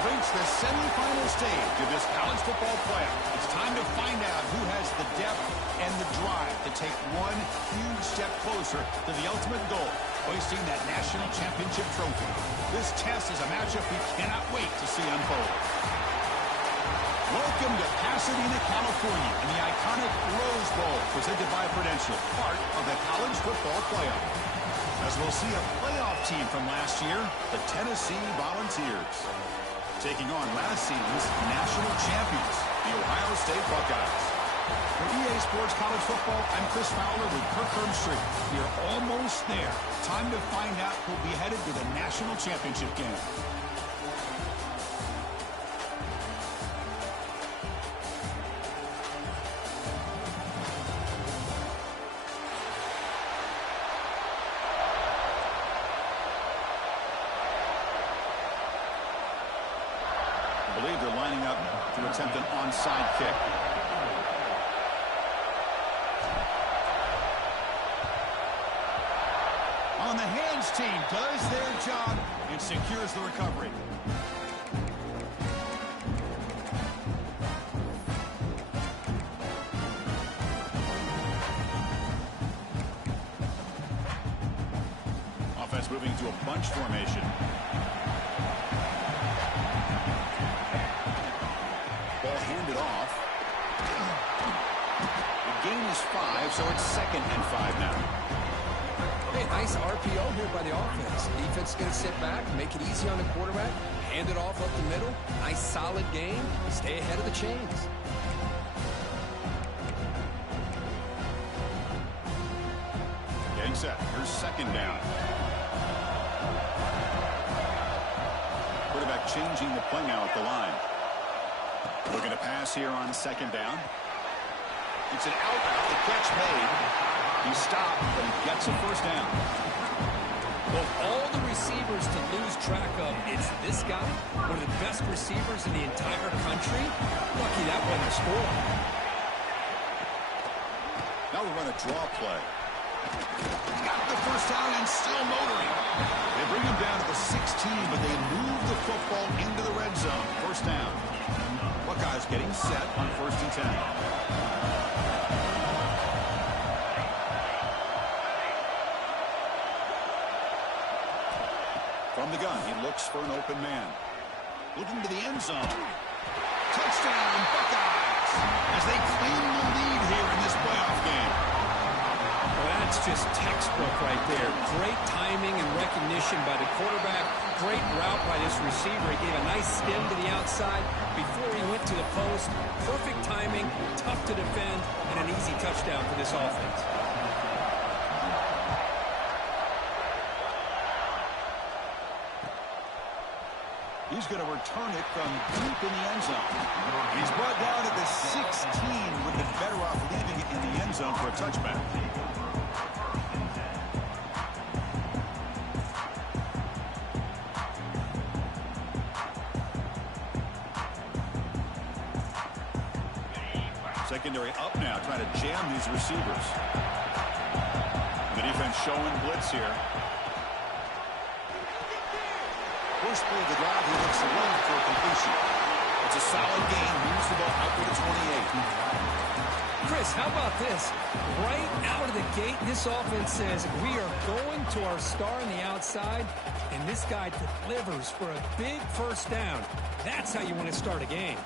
have reached the semifinal stage of this college football playoff. It's time to find out who has the depth and the drive to take one huge step closer to the ultimate goal, hoisting that national championship trophy. This test is a matchup we cannot wait to see unfold. Welcome to Pasadena, California, in the iconic Rose Bowl, presented by Prudential, part of the college football playoff. As we'll see a playoff team from last year, the Tennessee Volunteers, taking on last season's national champions, the Ohio State Buckeyes. For EA Sports College Football, I'm Chris Fowler with Kirk Herbstreit. We are almost there. Time to find out who'll be headed to the national championship game. I believe they're lining up to attempt an onside kick. On the hands team does their job and secures the recovery. Offense moving to a bunch formation. Handed off. The gain is 5, so it's 2nd and 5 now. Hey, nice RPO here by the offense. Defense is going to sit back, make it easy on the quarterback, hand it off up the middle. Nice solid game. Stay ahead of the chains. Getting set. Here's 2nd down. Quarterback changing the play now at the line. Looking to pass here on 2nd down. It's an out route. The catch made. He stopped, but he gets a 1st down. Well, all the receivers to lose track of, it's this guy, one of the best receivers in the entire country. Lucky that wasn't a score. Now we run a draw play. Got the 1st down and still motoring. They bring him down to the 16, but they move the football into the red zone. 1st down. Buckeyes getting set on 1st and 10. From the gun, he looks for an open man. Looking to the end zone. Touchdown, Buckeyes, as they claim the lead here in this playoff game. Well, that's just textbook right there. Great timing and recognition by the quarterback. Great route by this receiver. He gave a nice stem to the outside before he went to the post. Perfect timing, tough to defend, and an easy touchdown for this offense. He's going to return it from deep in the end zone. He's brought down at the 16. Would have been better off leaving it in the end zone for a touchback. Secondary up now, trying to jam these receivers. The defense showing blitz here. First play of the drive, he looks left for a completion. It's a solid gain, moves the ball out to the 28. Chris, how about this? Right out of the gate, this offense says we are going to our star on the outside, and this guy delivers for a big 1st down. That's how you want to start a game.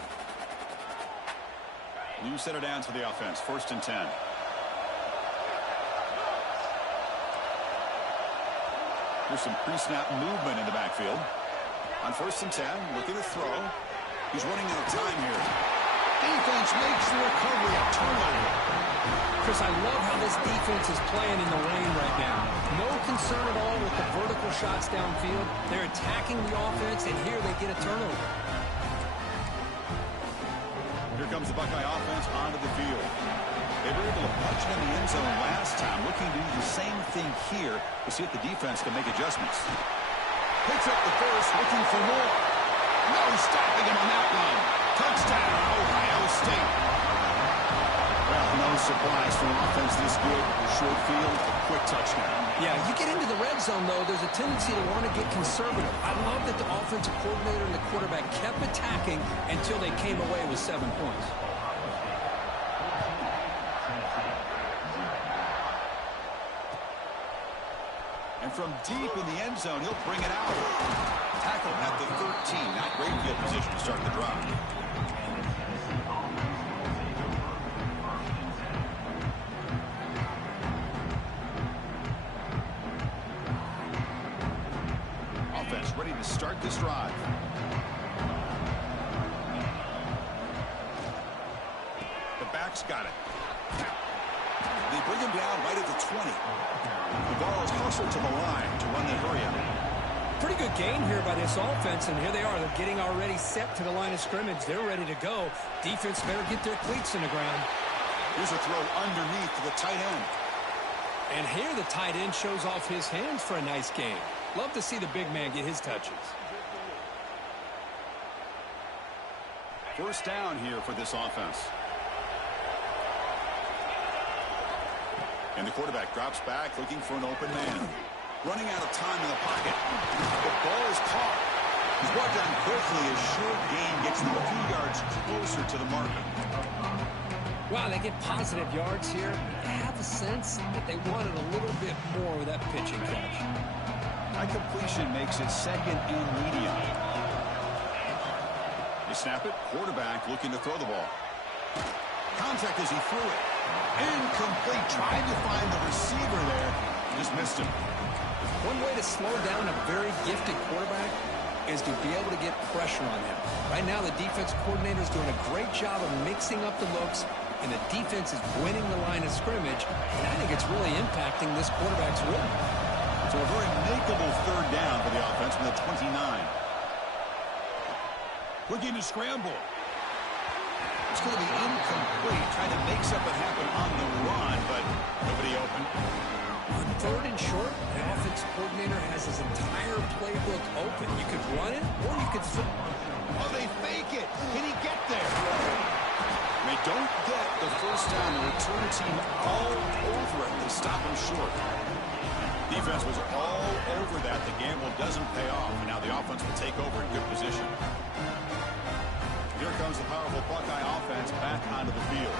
New center downs for the offense. 1st and 10. There's some pre-snap movement in the backfield. On 1st and 10, looking to throw. He's running out of time here. Defense makes the recovery, a turnover. Chris, I love how this defense is playing in the rain right now. No concern at all with the vertical shots downfield. They're attacking the offense, and here they get a turnover. Here comes the Buckeye offense onto the field. They were able to punch it in the end zone last time. Looking to do the same thing here to see if the defense can make adjustmts. Picks up the 1st, looking for more. No stopping him on that one. Touchdown, Ohio State. Well, no surprise for an offense this good. Short field, quick touchdown. Yeah, you get into the red zone, though, there's a tendency to want to get conservative. I love that the offensive coordinator and the quarterback kept attacking until they came away with 7 points. And from deep in the end zone, he'll bring it out. Tackle at the 13. Not great field position to start the drive. Offense ready to start this drive. The back's got it. They bring him down right at the 20. The ball is hustled to the line to run the hurry out. Pretty good game here by this offense, and here they are. They're getting already set to the line of scrimmage. They're ready to go. Defense better get their cleats in the ground. Here's a throw underneath to the tight end. And here the tight end shows off his hands for a nice game. Love to see the big man get his touches. First down here for this offense. And the quarterback drops back looking for an open man. Running out of time in the pocket. The ball is caught. He's brought down quickly as short gain gets them a few yards closer to the marker. Wow, they get positive yards here. I have a sense that they wanted a little bit more with that pitch and catch. That completion makes it second and medium. They snap it. Quarterback looking to throw the ball. Contact as he threw it. Incomplete. Trying to find the receiver there. Just missed him. One way to slow down a very gifted quarterback is to be able to get pressure on him. Right now, the defense coordinator is doing a great job of mixing up the looks, and the defense is winning the line of scrimmage, and I think it's really impacting this quarterback's rhythm. So a very makeable third down for the offense from the 29. Looking to scramble. It's going to be incomplete. Trying to make something happen on the run, but nobody open. On third and short, the offense coordinator has his entire playbook open. You could run it, or you could throw. Oh, they fake it. Can he get there? They don't get the first down. The return team all over it. They stop him short. Defense was all over that. The gamble doesn't pay off, and now the offense will take over in good position. Here comes the powerful Buckeye offense back onto the field.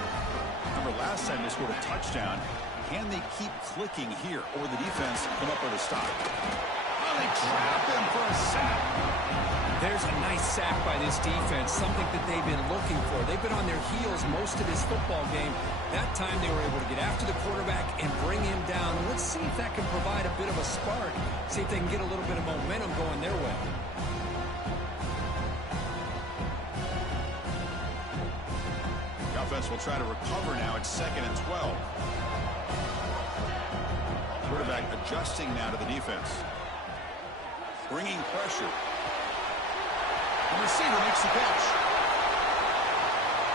Remember, last time they scored a touchdown. Can they keep clicking here, or will the defense come up with a stop? Oh, they trap him for a sack. There's a nice sack by this defense, something that they've been looking for. They've been on their heels most of this football game. That time they were able to get after the quarterback and bring him down. Let's see if that can provide a bit of a spark, see if they can get a little bit of momentum going their way. The offense will try to recover now. It's 2nd and 12. Quarterback adjusting now to the defense. Bringing pressure. The receiver makes the catch.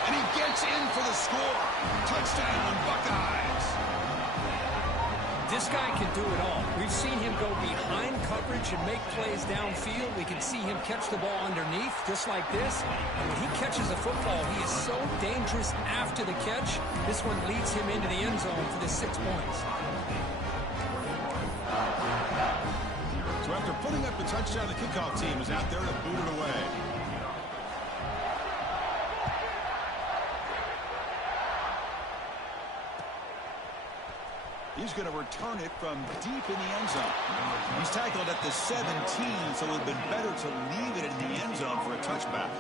And he gets in for the score. Touchdown, Buckeyes. This guy can do it all. We've seen him go behind coverage and make plays downfield. We can see him catch the ball underneath, just like this. And when he catches a football, he is so dangerous after the catch. This one leads him into the end zone for the 6 points. So after putting up the touchdown, the kickoff team is out there to boot it away. He's going to return it from deep in the end zone. He's tackled at the 17, so it would have been better to leave it in the end zone for a touchback.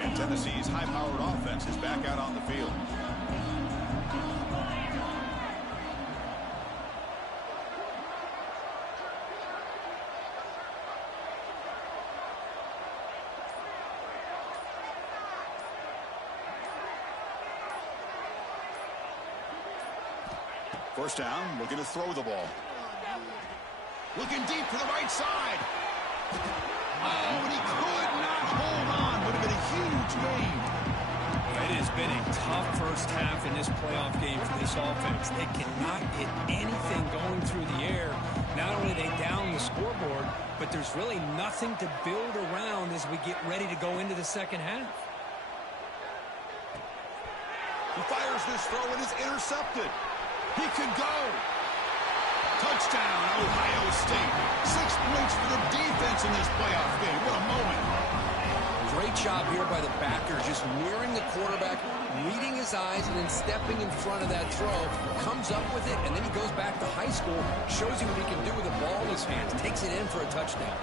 And Tennessee's high-powered offense is back out on the field. First down, looking to throw the ball. Looking deep to the right side. Oh, and he could not hold on. Would have been a huge gain. It has been a tough first half in this playoff game for this offense. They cannot get anything going through the air. Not only are they down the scoreboard, but there's really nothing to build around as we get ready to go into the second half. He fires this throw and is intercepted. He could go. Touchdown, Ohio State. 6 points for the defense in this playoff game. What a moment. Great job here by the backer, just mirroring the quarterback, reading his eyes, and then stepping in front of that throw. Comes up with it, and then he goes back to high school, shows you what he can do with the ball in his hands, takes it in for a touchdown.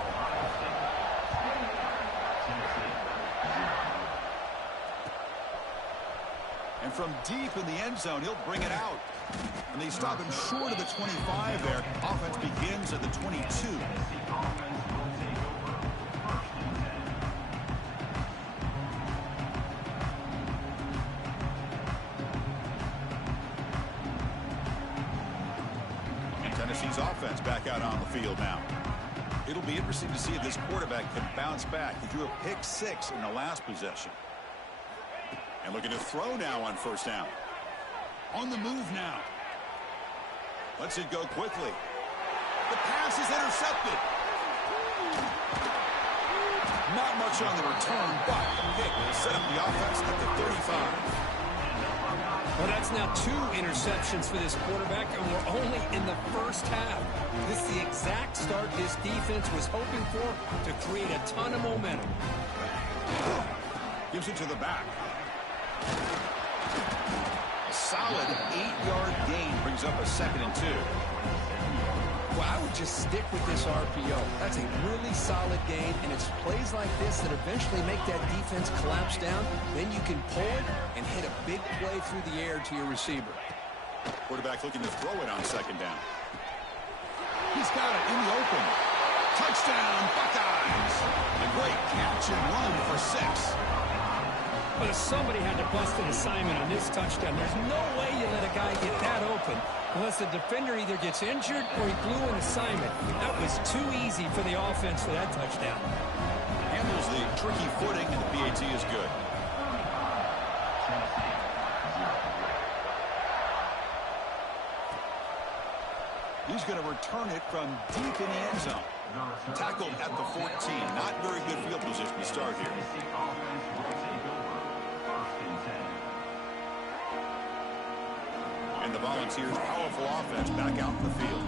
And from deep in the end zone, he'll bring it out. And they stop him short of the 25 there. Offense begins at the 22. And Tennessee's offense back out on the field now. It'll be interesting to see if this quarterback can bounce back. He threw a pick 6 in the last possession. And looking to throw now on first down. On the move now. Lets it go quickly. The pass is intercepted. Not much on the return, but Vic will set up the offense at the 35. Well, that's now 2 interceptions for this quarterback, and we're only in the first half. This is the exact start this defense was hoping for to create a ton of momentum. Gives it to the back. A solid 8-yard gain brings up a 2nd and 2. Well, I would just stick with this RPO. That's a really solid gain, and it's plays like this that eventually make that defense collapse down. Then you can pull it and hit a big play through the air to your receiver. Quarterback looking to throw it on 2nd down. He's got it in the open. Touchdown, Buckeyes. A great catch and run for 6. But somebody had to bust an assignment on this touchdown. There's no way you let a guy get that open unless the defender either gets injured or he blew an assignment. That was too easy for the offense for that touchdown. Handles the tricky footing, and the PAT is good. He's going to return it from deep in the end zone. Tackled at the 14. Not very good field position to start here. And the Volunteers' powerful offense back out in the field.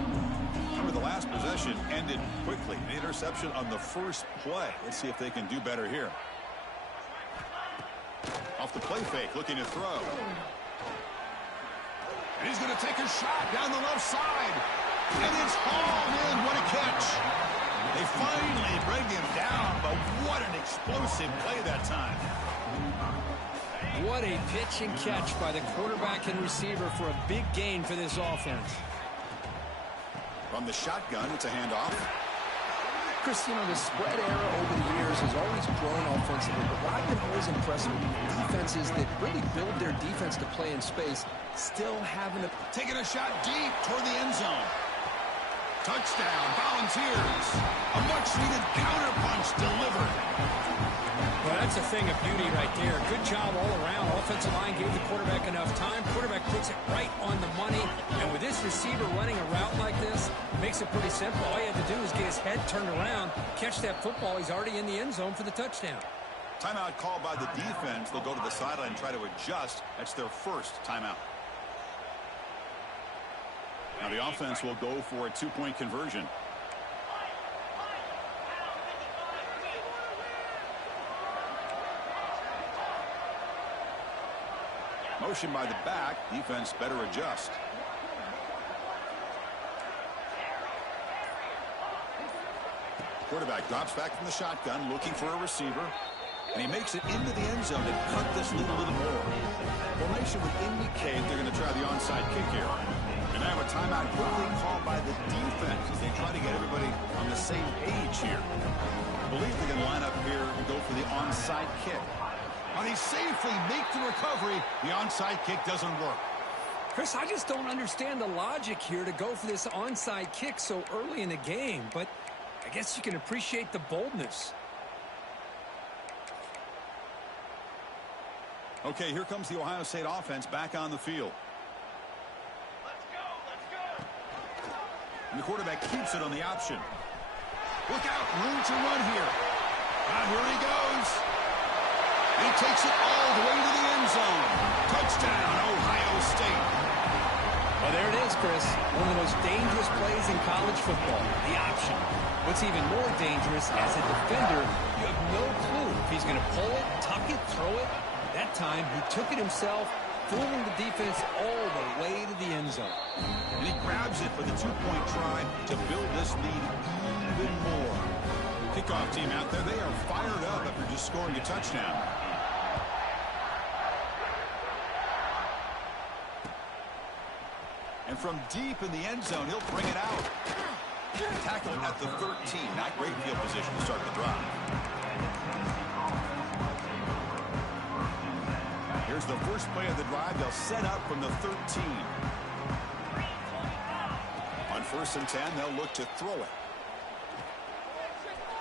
Remember, the last possession ended quickly. The interception on the first play. Let's see if they can do better here. Off the play fake, looking to throw. And he's going to take a shot down the left side. And it's hauled in. What a catch. They finally bring him down, but what an explosive play that time. What a pitch and catch by the quarterback and receiver for a big gain for this offense. From the shotgun, it's a handoff. Chris, you know, the spread era over the years has always grown offensively, but what I've been always impressed with defenses that really build their defense to play in space, still having a... Taking a shot deep toward the end zone. Touchdown, Volunteers. A much-needed counterpunch delivered. Well, that's a thing of beauty right there. Good job all around. Offensive line gave the quarterback enough time. Quarterback puts it right on the money. And with this receiver running a route like this, it makes it pretty simple. All you have to do is get his head turned around, catch that football. He's already in the end zone for the touchdown. Timeout called by the defense. They'll go to the sideline and try to adjust. That's their first timeout. Now the offense will go for a 2-point conversion. Motion by the back. Defense better adjust. Quarterback drops back from the shotgun, looking for a receiver. And he makes it into the end zone to cut this lead a little more. Formation would indicate they're going to try the onside kick here. And now a timeout quickly called by the defense as they try to get everybody on the same page here. I believe they're going to line up here and go for the onside kick. And he safely makes the recovery. The onside kick doesn't work. Chris, I just don't understand the logic here to go for this onside kick so early in the game, but I guess you can appreciate the boldness. Okay, here comes the Ohio State offense back on the field. Let's go. And the quarterback keeps it on the option. Look out, room to run here. Here he goes. He takes it all the way to the end zone. Touchdown, Ohio State. Well, there it is, Chris. One of the most dangerous plays in college football, the option. What's even more dangerous, as a defender, you have no clue if he's going to pull it, tuck it, throw it. That time, he took it himself, fooling the defense all the way to the end zone. And he grabs it for the two-point try to build this lead even more. Kickoff team out there, they are fired up after just scoring a touchdown. And from deep in the end zone, he'll bring it out. Tackle it at the 13. Not great field position to start the drive. Here's the first play of the drive. They'll set up from the 13. On 1st and 10, they'll look to throw it.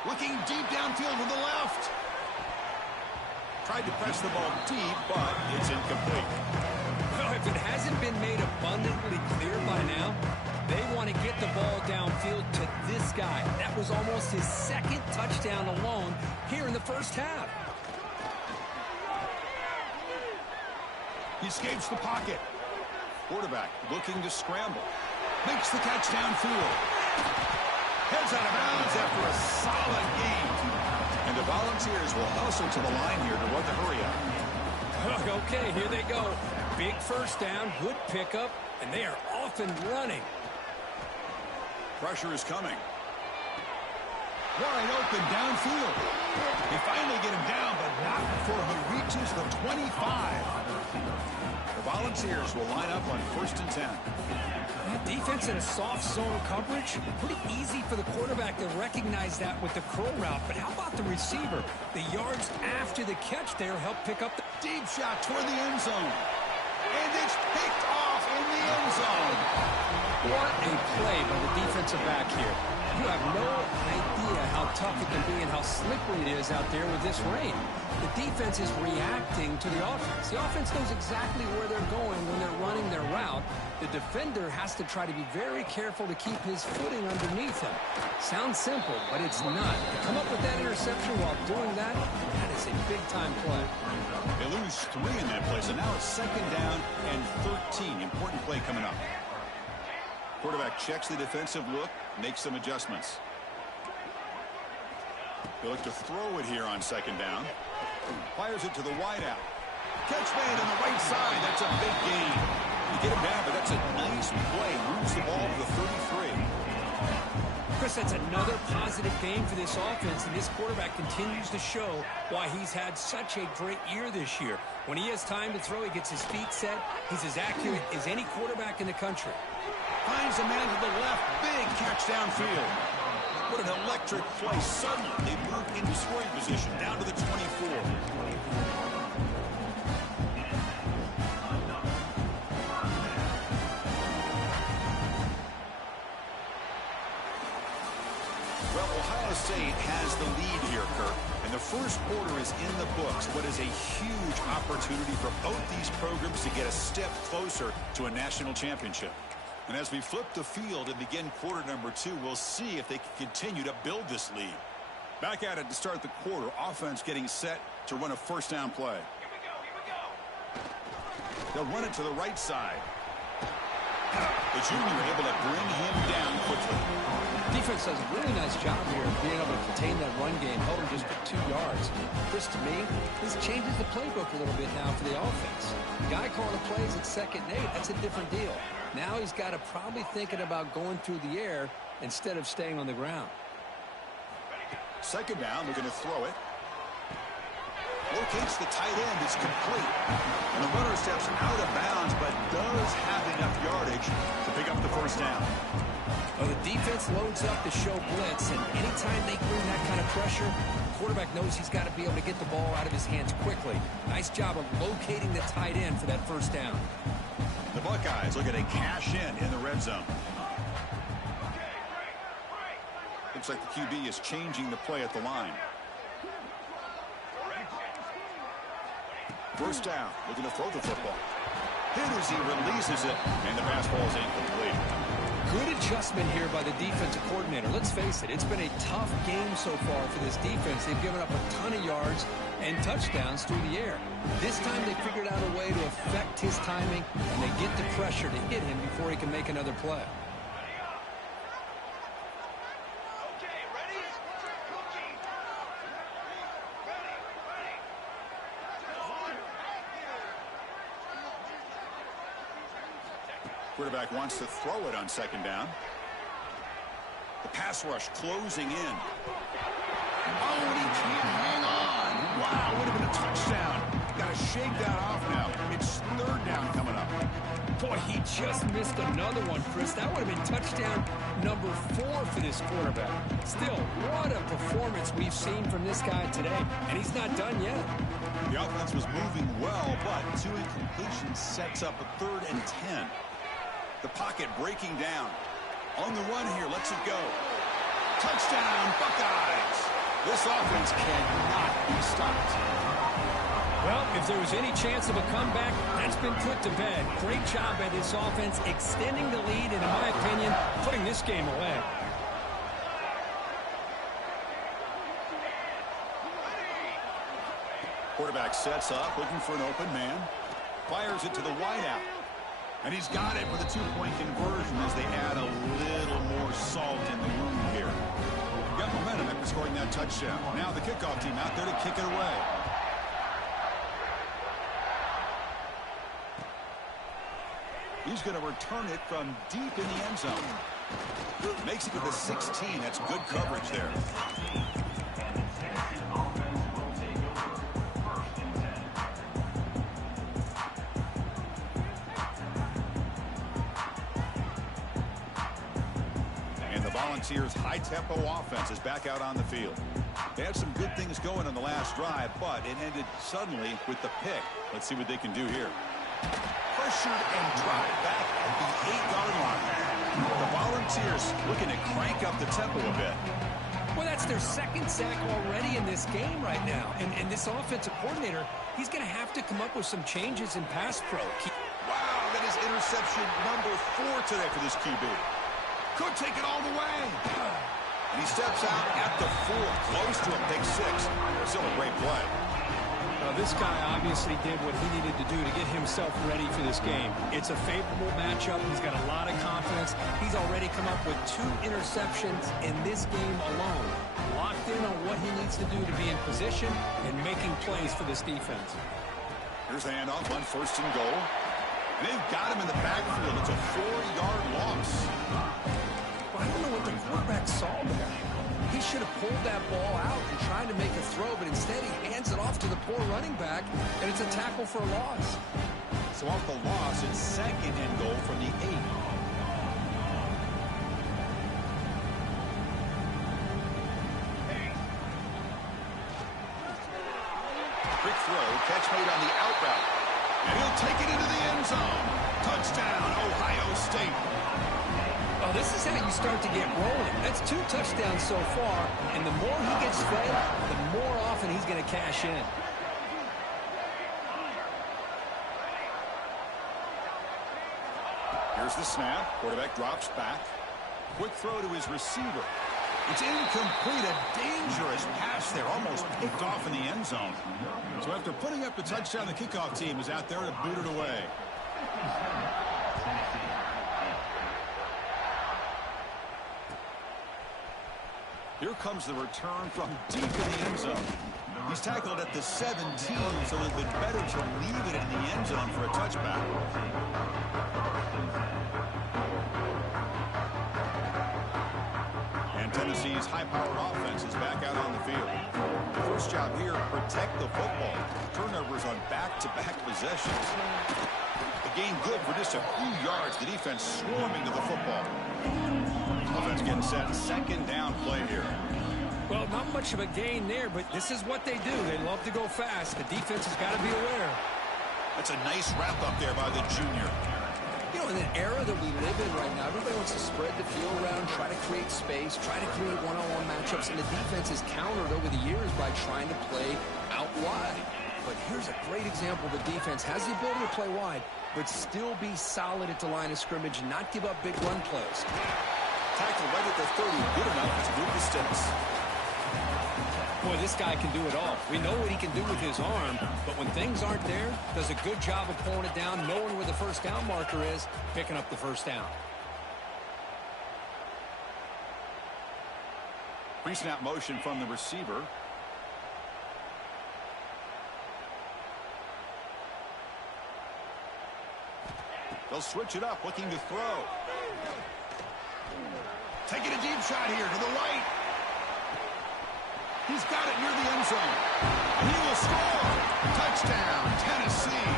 Looking deep downfield to the left. Tried to press the ball deep, but it's incomplete. Well, if it hasn't been made abundantly clear by now, they want to get the ball downfield to this guy. That was almost his second touchdown alone here in the first half. He escapes the pocket. Quarterback looking to scramble. Makes the catch downfield. Heads out of bounds after a solid gain. And the Volunteers will hustle to the line here to run the hurry up. Okay, here they go. Big first down, good pickup, and they are off and running. Pressure is coming. Wide open downfield. They finally get him down, but not before he reaches the 25. The Volunteers will line up on 1st and 10. That defense in a soft zone coverage, pretty easy for the quarterback to recognize that with the curl route. But how about the receiver? The yards after the catch there help pick up the deep shot toward the end zone. And it's picked off in the end zone. What a play by the defensive back here. You have no idea how tough it can be and how slippery it is out there with this rain. The defense is reacting to the offense. The offense knows exactly where they're going when they're running their route. The defender has to try to be very careful to keep his footing underneath him. Sounds simple, but it's not. To come up with that interception while doing that, that is a big-time play. They lose 3 in that play, so now it's 2nd down and 13. Important play coming up. Quarterback checks the defensive look, makes some adjustments. They look to throw it here on 2nd down. Fires it to the wideout. Catch made on the right side. That's a big gain. You get him down, but that's a nice play. Moves the ball to the 33. Chris, that's another positive game for this offense, and this quarterback continues to show why he's had such a great year this year. When he has time to throw, he gets his feet set. He's as accurate as any quarterback in the country. Finds a man to the left. Big catch downfield. What an electric play. Suddenly, they move into scoring position down to the 24. Well, Ohio State has the lead here, Kirk. And the first quarter is in the books. What is a huge opportunity for both these programs to get a step closer to a national championship. And as we flip the field and begin quarter number 2, we'll see if they can continue to build this lead. Back at it to start the quarter. Offense getting set to run a first down play. Here we go. They'll run it to the right side. The junior able to bring him down quickly. Defense does a really nice job here of being able to contain that run game, held him just for 2 yards. Chris, to me, this changes the playbook a little bit now for the offense. The guy calling the plays at 2nd and 8, that's a different deal. Now he's got to probably thinking about going through the air instead of staying on the ground. 2nd down, they're going to throw it. Locates the tight end, it's complete. And the runner steps out of bounds, but does have enough yardage to pick up the first down. Well, the defense loads up to show blitz, and anytime they bring that kind of pressure, the quarterback knows he's got to be able to get the ball out of his hands quickly. Nice job of locating the tight end for that first down. The Buckeyes looking to cash in the red zone. Looks like the QB is changing the play at the line. First down, looking to throw the football. Hit as he releases it, and the pass ball is incomplete. Good adjustment here by the defensive coordinator. Let's face it, it's been a tough game so far for this defense. They've given up a ton of yards and touchdowns through the air. This time they figured out a way to affect his timing, and they get the pressure to hit him before he can make another play. Okay, ready? Cookie. Ready. Quarterback wants to throw it on second down. The pass rush closing in. Oh, and he can't hang on. Wow, would have been a touchdown. Got to shake that off now. It's third down coming up. Boy, he just missed another one, Chris. That would have been touchdown number 4 for this quarterback. Still, what a performance we've seen from this guy today. And he's not done yet. The offense was moving well, but 2 incompletions sets up a 3rd and 10. The pocket breaking down. On the run here, lets it go. Touchdown, Buckeyes! This offense cannot be stopped. Well, if there was any chance of a comeback, that's been put to bed. Great job by this offense extending the lead and, in my opinion, putting this game away. Quarterback sets up, looking for an open man. Fires it to the wideout. And he's got it for the 2-point conversion as they add a little more salt in the wound here. Got momentum after scoring that touchdown. Now the kickoff team out there to kick it away. He's going to return it from deep in the end zone. Makes it to the 16. That's good coverage there. And the Volunteers' high-tempo offense is back out on the field. They had some good things going on the last drive, but it ended suddenly with the pick. Let's see what they can do here. Pressured and dropped back at the 8-yard line. The Volunteers looking to crank up the tempo a bit. Well, that's their 2nd sack already in this game right now. And this offensive coordinator, he's going to have to come up with some changes in pass pro. Wow, that is interception number 4 today for this QB. Could take it all the way. And he steps out at the 4, close to a pick 6. Still a great play. This guy obviously did what he needed to do to get himself ready for this game. It's a favorable matchup. He's got a lot of confidence. He's already come up with 2 interceptions in this game alone. Locked in on what he needs to do to be in position and making plays for this defense. Here's the handoff on 1st and goal. And they've got him in the backfield. It's a 4-yard loss. Well, I don't know what the quarterback saw there. He should have pulled that ball out and tried to make a throw, but instead he hands it off to the poor running back, and it's a tackle for a loss. So off the loss, it's 2nd and goal from the 8. Quick throw, catch made on the out route. And he'll take it into the end zone. Touchdown, Ohio State. Well, this is how you start to get rolling. That's 2 touchdowns so far, and the more he gets fed, the more often he's going to cash in. Here's the snap. Quarterback drops back. Quick throw to his receiver. It's incomplete. A dangerous pass there. Almost picked off in the end zone. So after putting up the touchdown, the kickoff team is out there to boot it away. Here comes the return from deep in the end zone. He's tackled at the 17, so it's been better to leave it in the end zone for a touchback. And Tennessee's high-powered offense is back out on the field. The first job here, protect the football. Turnovers on back-to-back possessions. The gain good for just a few yards. The defense swarming to the football. Offense getting set. 2nd down play here. Well, not much of a gain there, but this is what they do. They love to go fast. The defense has got to be aware. That's a nice wrap-up there by the junior. You know, in an era that we live in right now, everybody wants to spread the field around, try to create space, try to create one-on-one matchups, and the defense has countered over the years by trying to play out wide. But here's a great example. The defense has the ability to play wide, but still be solid at the line of scrimmage and not give up big run plays. Tackle right at the 30, good enough to move the sticks. Boy, this guy can do it all. We know what he can do with his arm, but when things aren't there, does a good job of pulling it down, knowing where the first down marker is, picking up the first down. Pre-snap motion from the receiver. They'll switch it up, looking to throw. Taking a deep shot here to the right. He's got it near the end zone. He will score. Touchdown, Tennessee.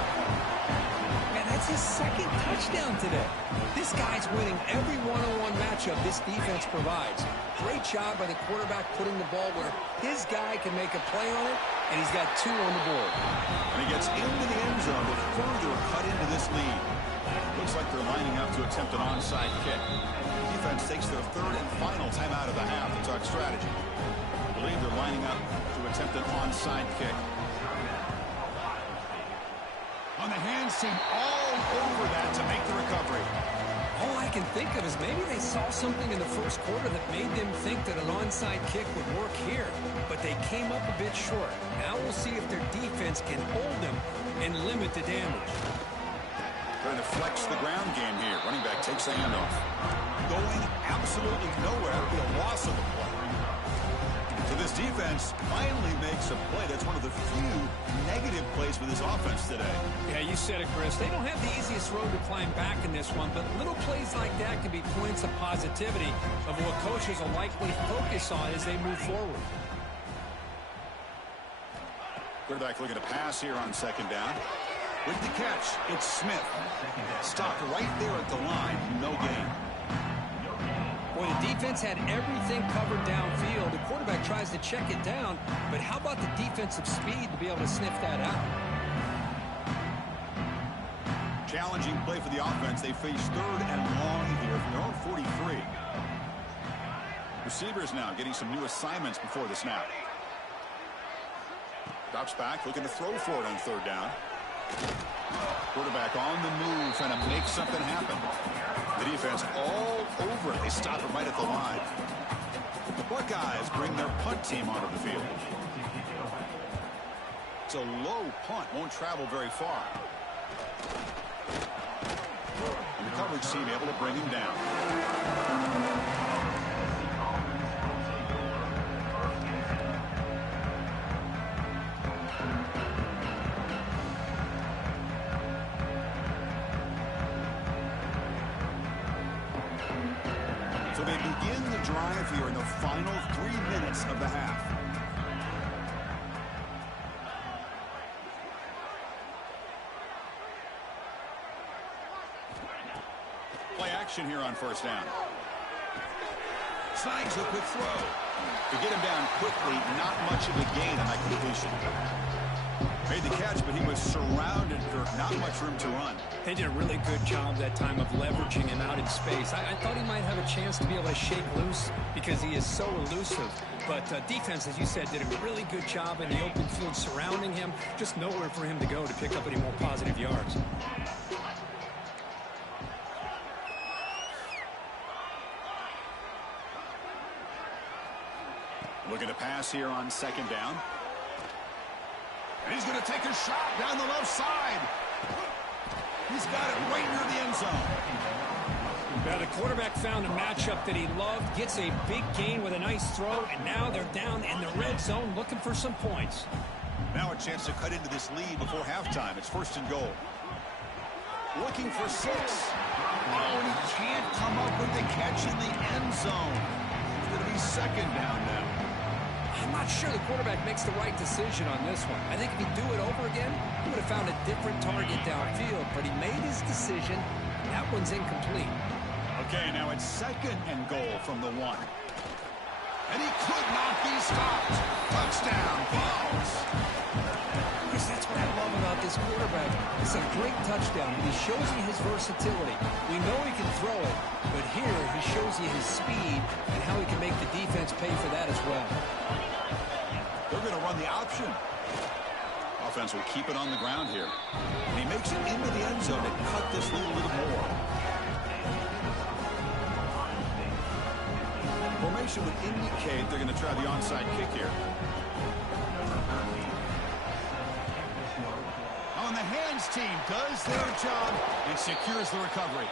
Man, that's his second touchdown today. This guy's winning every one-on-one matchup this defense provides. Great job by the quarterback putting the ball where his guy can make a play on it, and he's got 2 on the board. And he gets into the end zone to further cut into this lead. Looks like they're lining up to attempt an onside kick. The defense takes their 3rd and final timeout of the half to talk strategy. I believe they're lining up to attempt an onside kick. On the hands team all over that to make the recovery. All I can think of is maybe they saw something in the first quarter that made them think that an onside kick would work here, but they came up a bit short. Now we'll see if their defense can hold them and limit the damage. Trying to flex the ground game here. Running back takes the handoff. Going absolutely nowhere. It'll be a loss of the play. So this defense finally makes a play. That's one of the few negative plays for this offense today. Yeah, you said it, Chris. They don't have the easiest road to climb back in this one, but little plays like that can be points of positivity of what coaches will likely focus on as they move forward. Quarterback looking to pass here on 2nd down. With the catch, it's Smith. Stopped right there at the line. No gain. Boy, the defense had everything covered downfield. The quarterback tries to check it down, but how about the defensive speed to be able to sniff that out? Challenging play for the offense. They face 3rd and long here from their own 43. Receivers now getting some new assignments before the snap. Drops back, looking to throw for it on 3rd down. Quarterback on the move, trying to make something happen. The defense all over it. They stop it right at the line. The Buckeyes bring their punt team onto the field. It's a low punt, won't travel very far. And the coverage team able to bring him down. So they begin the drive here in the final 3 minutes of the half. Play action here on 1st down. Snags a quick throw. To get him down quickly, not much of a gain on that completion. Made the catch, but he was surrounded, Kirk. Not much room to run. They did a really good job that time of leveraging him out in space. I thought he might have a chance to be able to shake loose because he is so elusive. But defense, as you said, did a really good job in the open field surrounding him. Just nowhere for him to go to pick up any more positive yards. Looking to pass here on 2nd down. And he's going to take a shot down the left side. He's got it right near the end zone. Now the quarterback found a matchup that he loved, gets a big gain with a nice throw, and now they're down in the red zone looking for some points. Now a chance to cut into this lead before halftime. It's 1st and goal. Looking for 6. Oh, and he can't come up with the catch in the end zone. It's going to be 2nd down now. I'm not sure the quarterback makes the right decision on this one. I think if he'd do it over again, he would have found a different target downfield, but he made his decision. That one's incomplete. Okay, now it's 2nd and goal from the 1. And he could not be stopped. Touchdown, Balls. Chris, that's what I love about this quarterback. It's a great touchdown. He shows you his versatility. We know he can throw it, but here he shows you his speed and how he can make the defense pay for that as well. They're going to run the option. A offense will keep it on the ground here. And he makes it into the end zone to cut this lead a little more. Formation would indicate they're going to try the onside kick here. Oh, and the hands team does their job and secures the recovery.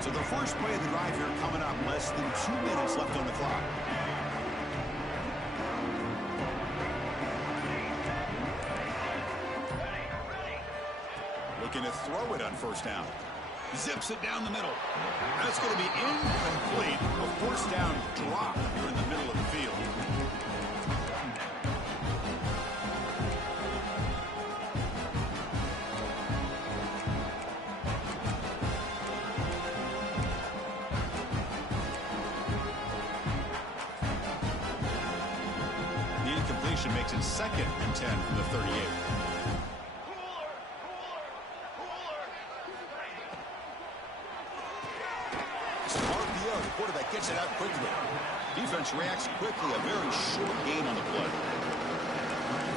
So the first play of the drive here coming up, less than 2 minutes left on the clock. Looking to throw it on first down. Zips it down the middle. That's going to be incomplete. A first down drop here in the middle of the field. The incompletion makes it 2nd and 10 from the 38. The quarterback gets it out quickly. Defense reacts quickly. A very short gain on the play.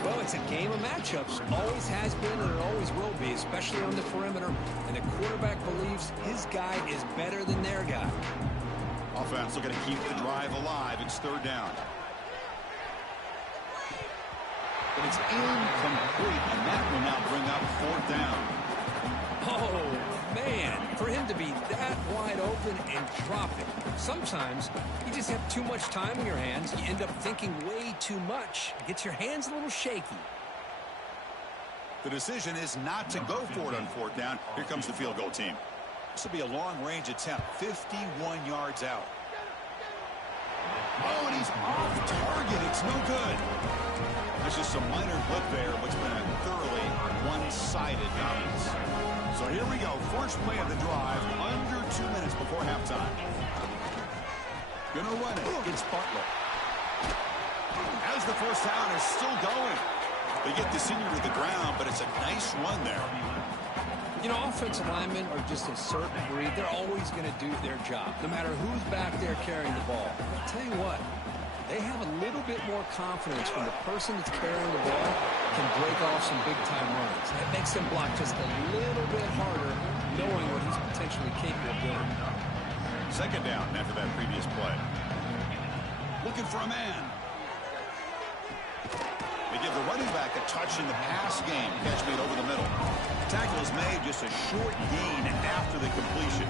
Well, it's a game of matchups. Always has been and it always will be, especially on the perimeter. And the quarterback believes his guy is better than their guy. Offense looking to keep the drive alive. It's 3rd down. But it's incomplete, and that will now bring up 4th down. Oh, man, for him to be that wide open and drop it. Sometimes you just have too much time in your hands. You end up thinking way too much. It gets your hands a little shaky. The decision is not to go for it on 4th down. Here comes the field goal team. This will be a long-range attempt, 51 yards out. Oh, and he's off target. It's no good. That's just a minor blip there, what's been a thoroughly one-sided dominance. So here we go. First play of the drive, under 2 minutes before halftime. Gonna run it. It's Butler. As the first down is still going. They get the senior to the ground, but it's a nice run there. You know, offensive linemen are just a certain breed. They're always going to do their job, no matter who's back there carrying the ball. I'll tell you what, they have a little bit more confidence when the person that's carrying the ball can break off some big-time runs. It makes them block just a little bit harder, knowing what he's potentially capable of doing. 2nd down after that previous play. Looking for a man. They give the running back a touch in the pass game. Catch made over the middle. Tackle is made, just a short gain after the completion.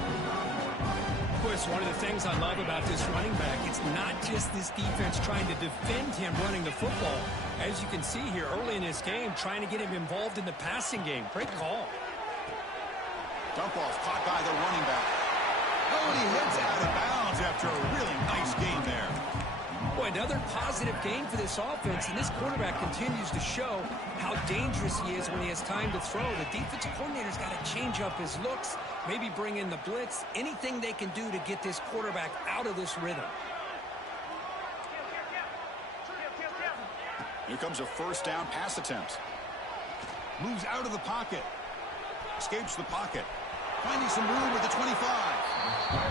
Of course, one of the things I love about this running back, it's not just this defense trying to defend him running the football. As you can see here early in this game, trying to get him involved in the passing game. Great call. Dump off caught by the running back. Oh, and he heads out of bounds after a really nice gain there. Boy, another positive gain for this offense, and this quarterback continues to show how dangerous he is when he has time to throw. The defensive coordinator's got to change up his looks, maybe bring in the blitz, anything they can do to get this quarterback out of this rhythm. Here comes a first down pass attempt. Moves out of the pocket. Escapes the pocket. Finding some room with the 25.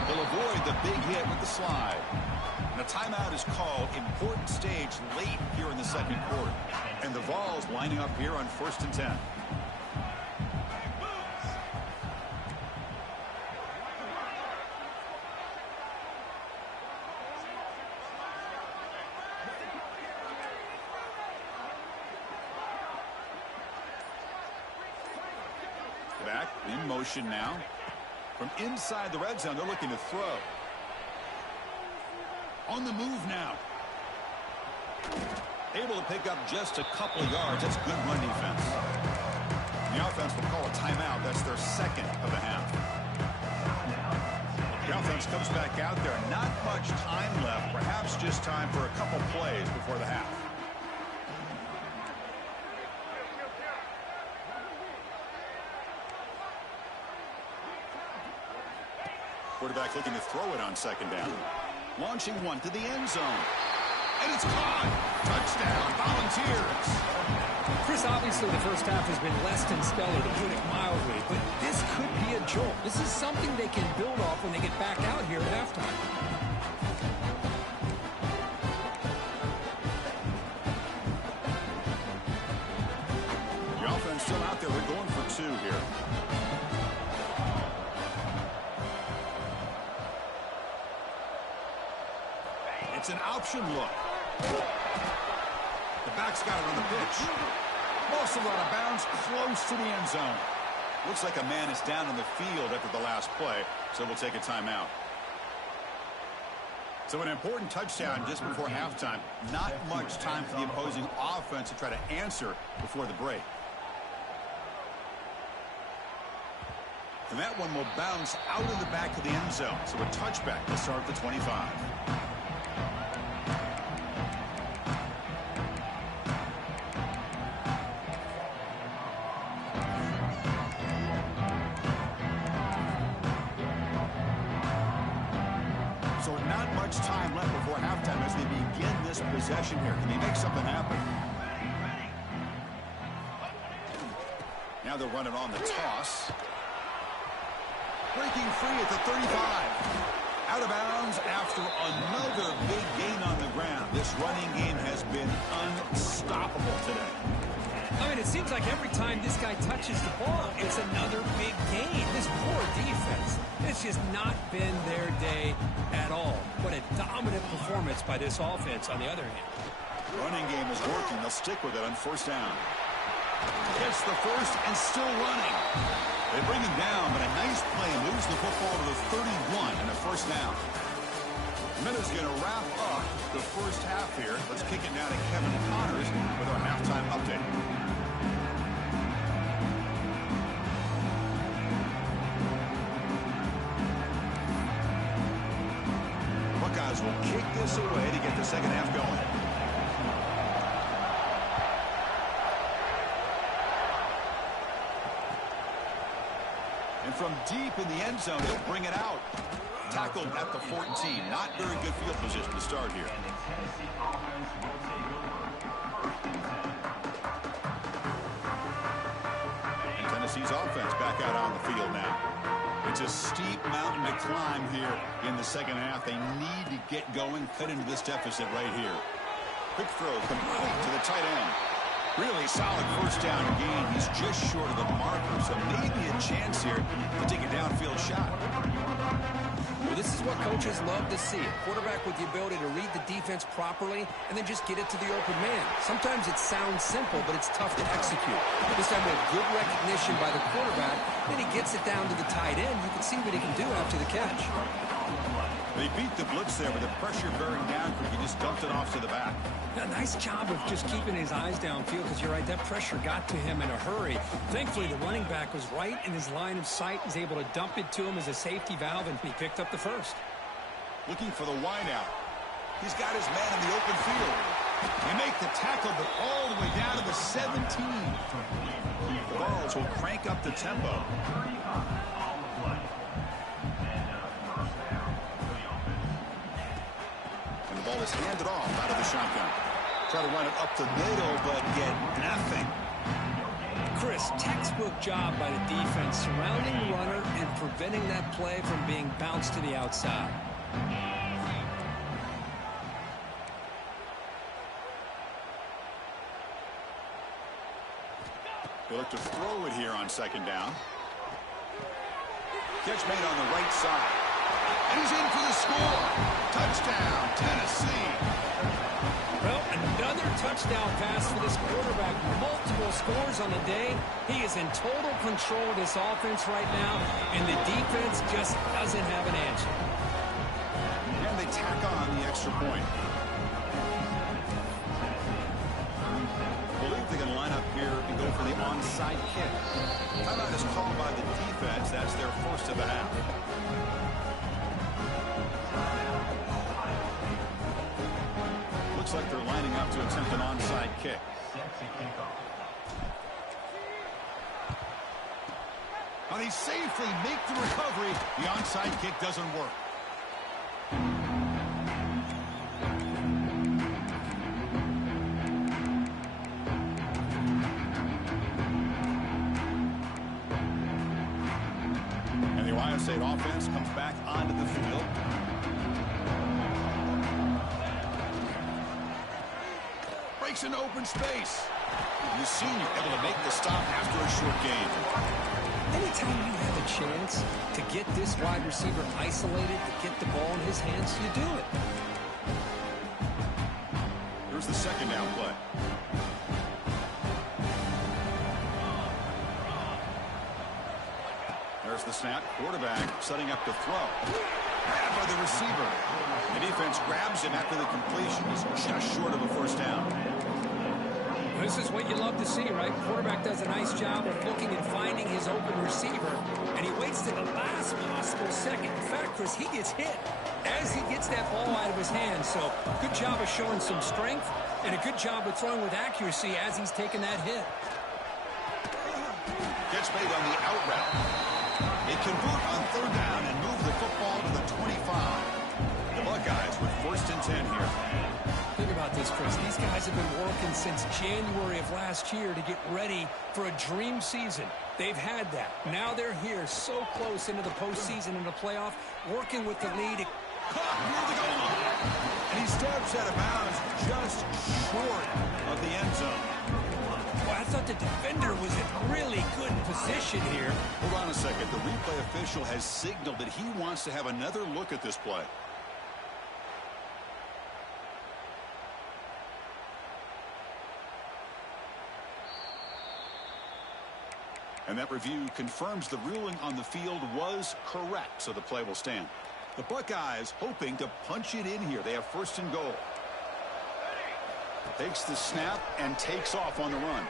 They'll avoid the big hit with the slide. And a timeout is called. Important stage late here in the 2nd quarter. And the Vols lining up here on 1st and 10. Back in motion now. From inside the red zone, they're looking to throw. On the move now. Able to pick up just a couple of yards. That's good run defense. The offense will call a timeout. That's their 2nd of the half. The offense comes back out there. Not much time left. Perhaps just time for a couple plays before the half. Quarterback looking to throw it on 2nd down. Launching one to the end zone. And it's caught. Touchdown, Volunteers. Chris, obviously the first half has been less than stellar, to put it mildly, but this could be a jolt. This is something they can build off when they get back out here at halftime. The offense still out there. They're going for two here. It's an option look. The back's got it on the pitch. Most of it out of bounds, close to the end zone. Looks like a man is down in the field after the last play, so we'll take a timeout. So an important touchdown just before halftime. Not much time for the opposing offense to try to answer before the break. And that one will bounce out of the back of the end zone. So a touchback to start the 25. So not much time left before halftime as they begin this possession here. Can they make something happen? Now they're running on the toss. Breaking free at the 35. Out of bounds after another big gain on the ground. This running game has been unstoppable today. I mean, it seems like every time this guy touches the ball, it's another big gain. This poor defense, it's just not been their day at all. What a dominant performance by this offense on the other hand. Running game is working. They'll stick with it on first down. Gets the first and still running. They bring him down, but a nice play moves the football to the 31 and a first down. Miller's going to wrap up the first half here. Let's kick it now to Kevin Connors with our halftime update. Buckeyes will kick this away to get the second half going. And from deep in the end zone, he'll bring it out. Tackled at the 14. Not very good field position to start here. And Tennessee's offense back out on the field now. It's a steep mountain to climb here in the second half. They need to get going, cut into this deficit right here. Quick throw complete to the tight end. Really solid first down gain. He's just short of the marker, so maybe a chance here to take a downfield shot. Well, this is what coaches love to see. A quarterback with the ability to read the defense properly and then just get it to the open man. Sometimes it sounds simple, but it's tough to execute. This time with good recognition by the quarterback, then he gets it down to the tight end. You can see what he can do after the catch. They beat the blitz there with the pressure bearing down. He just dumped it off to the back. A nice job of just keeping his eyes downfield because you're right, that pressure got to him in a hurry. Thankfully, the running back was right in his line of sight. He's able to dump it to him as a safety valve, and he picked up the first. Looking for the wideout. He's got his man in the open field. They make the tackle, but all the way down to the 17. The Vols will crank up the tempo. And the ball is handed off out of the shotgun. Try to run it up the middle, but get nothing. Chris, textbook job by the defense surrounding the runner and preventing that play from being bounced to the outside. They look to throw it here on second down. Catch made on the right side. And he's in for the score. Touchdown, Tennessee. Well, another touchdown pass for this quarterback. Multiple scores on the day. He is in total control of this offense right now, and the defense just doesn't have an answer. And they tack on the extra point. I believe they're going to line up here and go for the onside kick. Timeout is called by the defense. That's their first of the half. Looks like they're lining up to attempt an onside kick. And they safely make the recovery. The onside kick doesn't work. The Ohio State offense comes back onto the field. Breaks into open space. The senior able to make the stop after a short gain. Anytime you have a chance to get this wide receiver isolated, to get the ball in his hands, you do it. Here's the second down play. There's the snap. Quarterback setting up to throw. Grabbed by the receiver. The defense grabs him after the completion. He's just short of a first down. This is what you love to see, right? Quarterback does a nice job of looking and finding his open receiver, and he waits to the last possible second. In fact, Chris, he gets hit as he gets that ball out of his hands. So good job of showing some strength and a good job of throwing with accuracy as he's taking that hit. Gets made on the out route. They convert on third down and move the football to the 25. The Buckeyes with 1st and 10 here. Think about this, Chris. These guys have been working since January of last year to get ready for a dream season. They've had that. Now they're here so close into the postseason and the playoff, working with the lead. Caught near the goal line. And he steps out of bounds just short of the end zone. Well, I thought the defender was in really good position here. Hold on a second. The replay official has signaled that he wants to have another look at this play. And that review confirms the ruling on the field was correct, so the play will stand. The Buckeyes hoping to punch it in here. They have 1st and goal. Takes the snap and takes off on the run.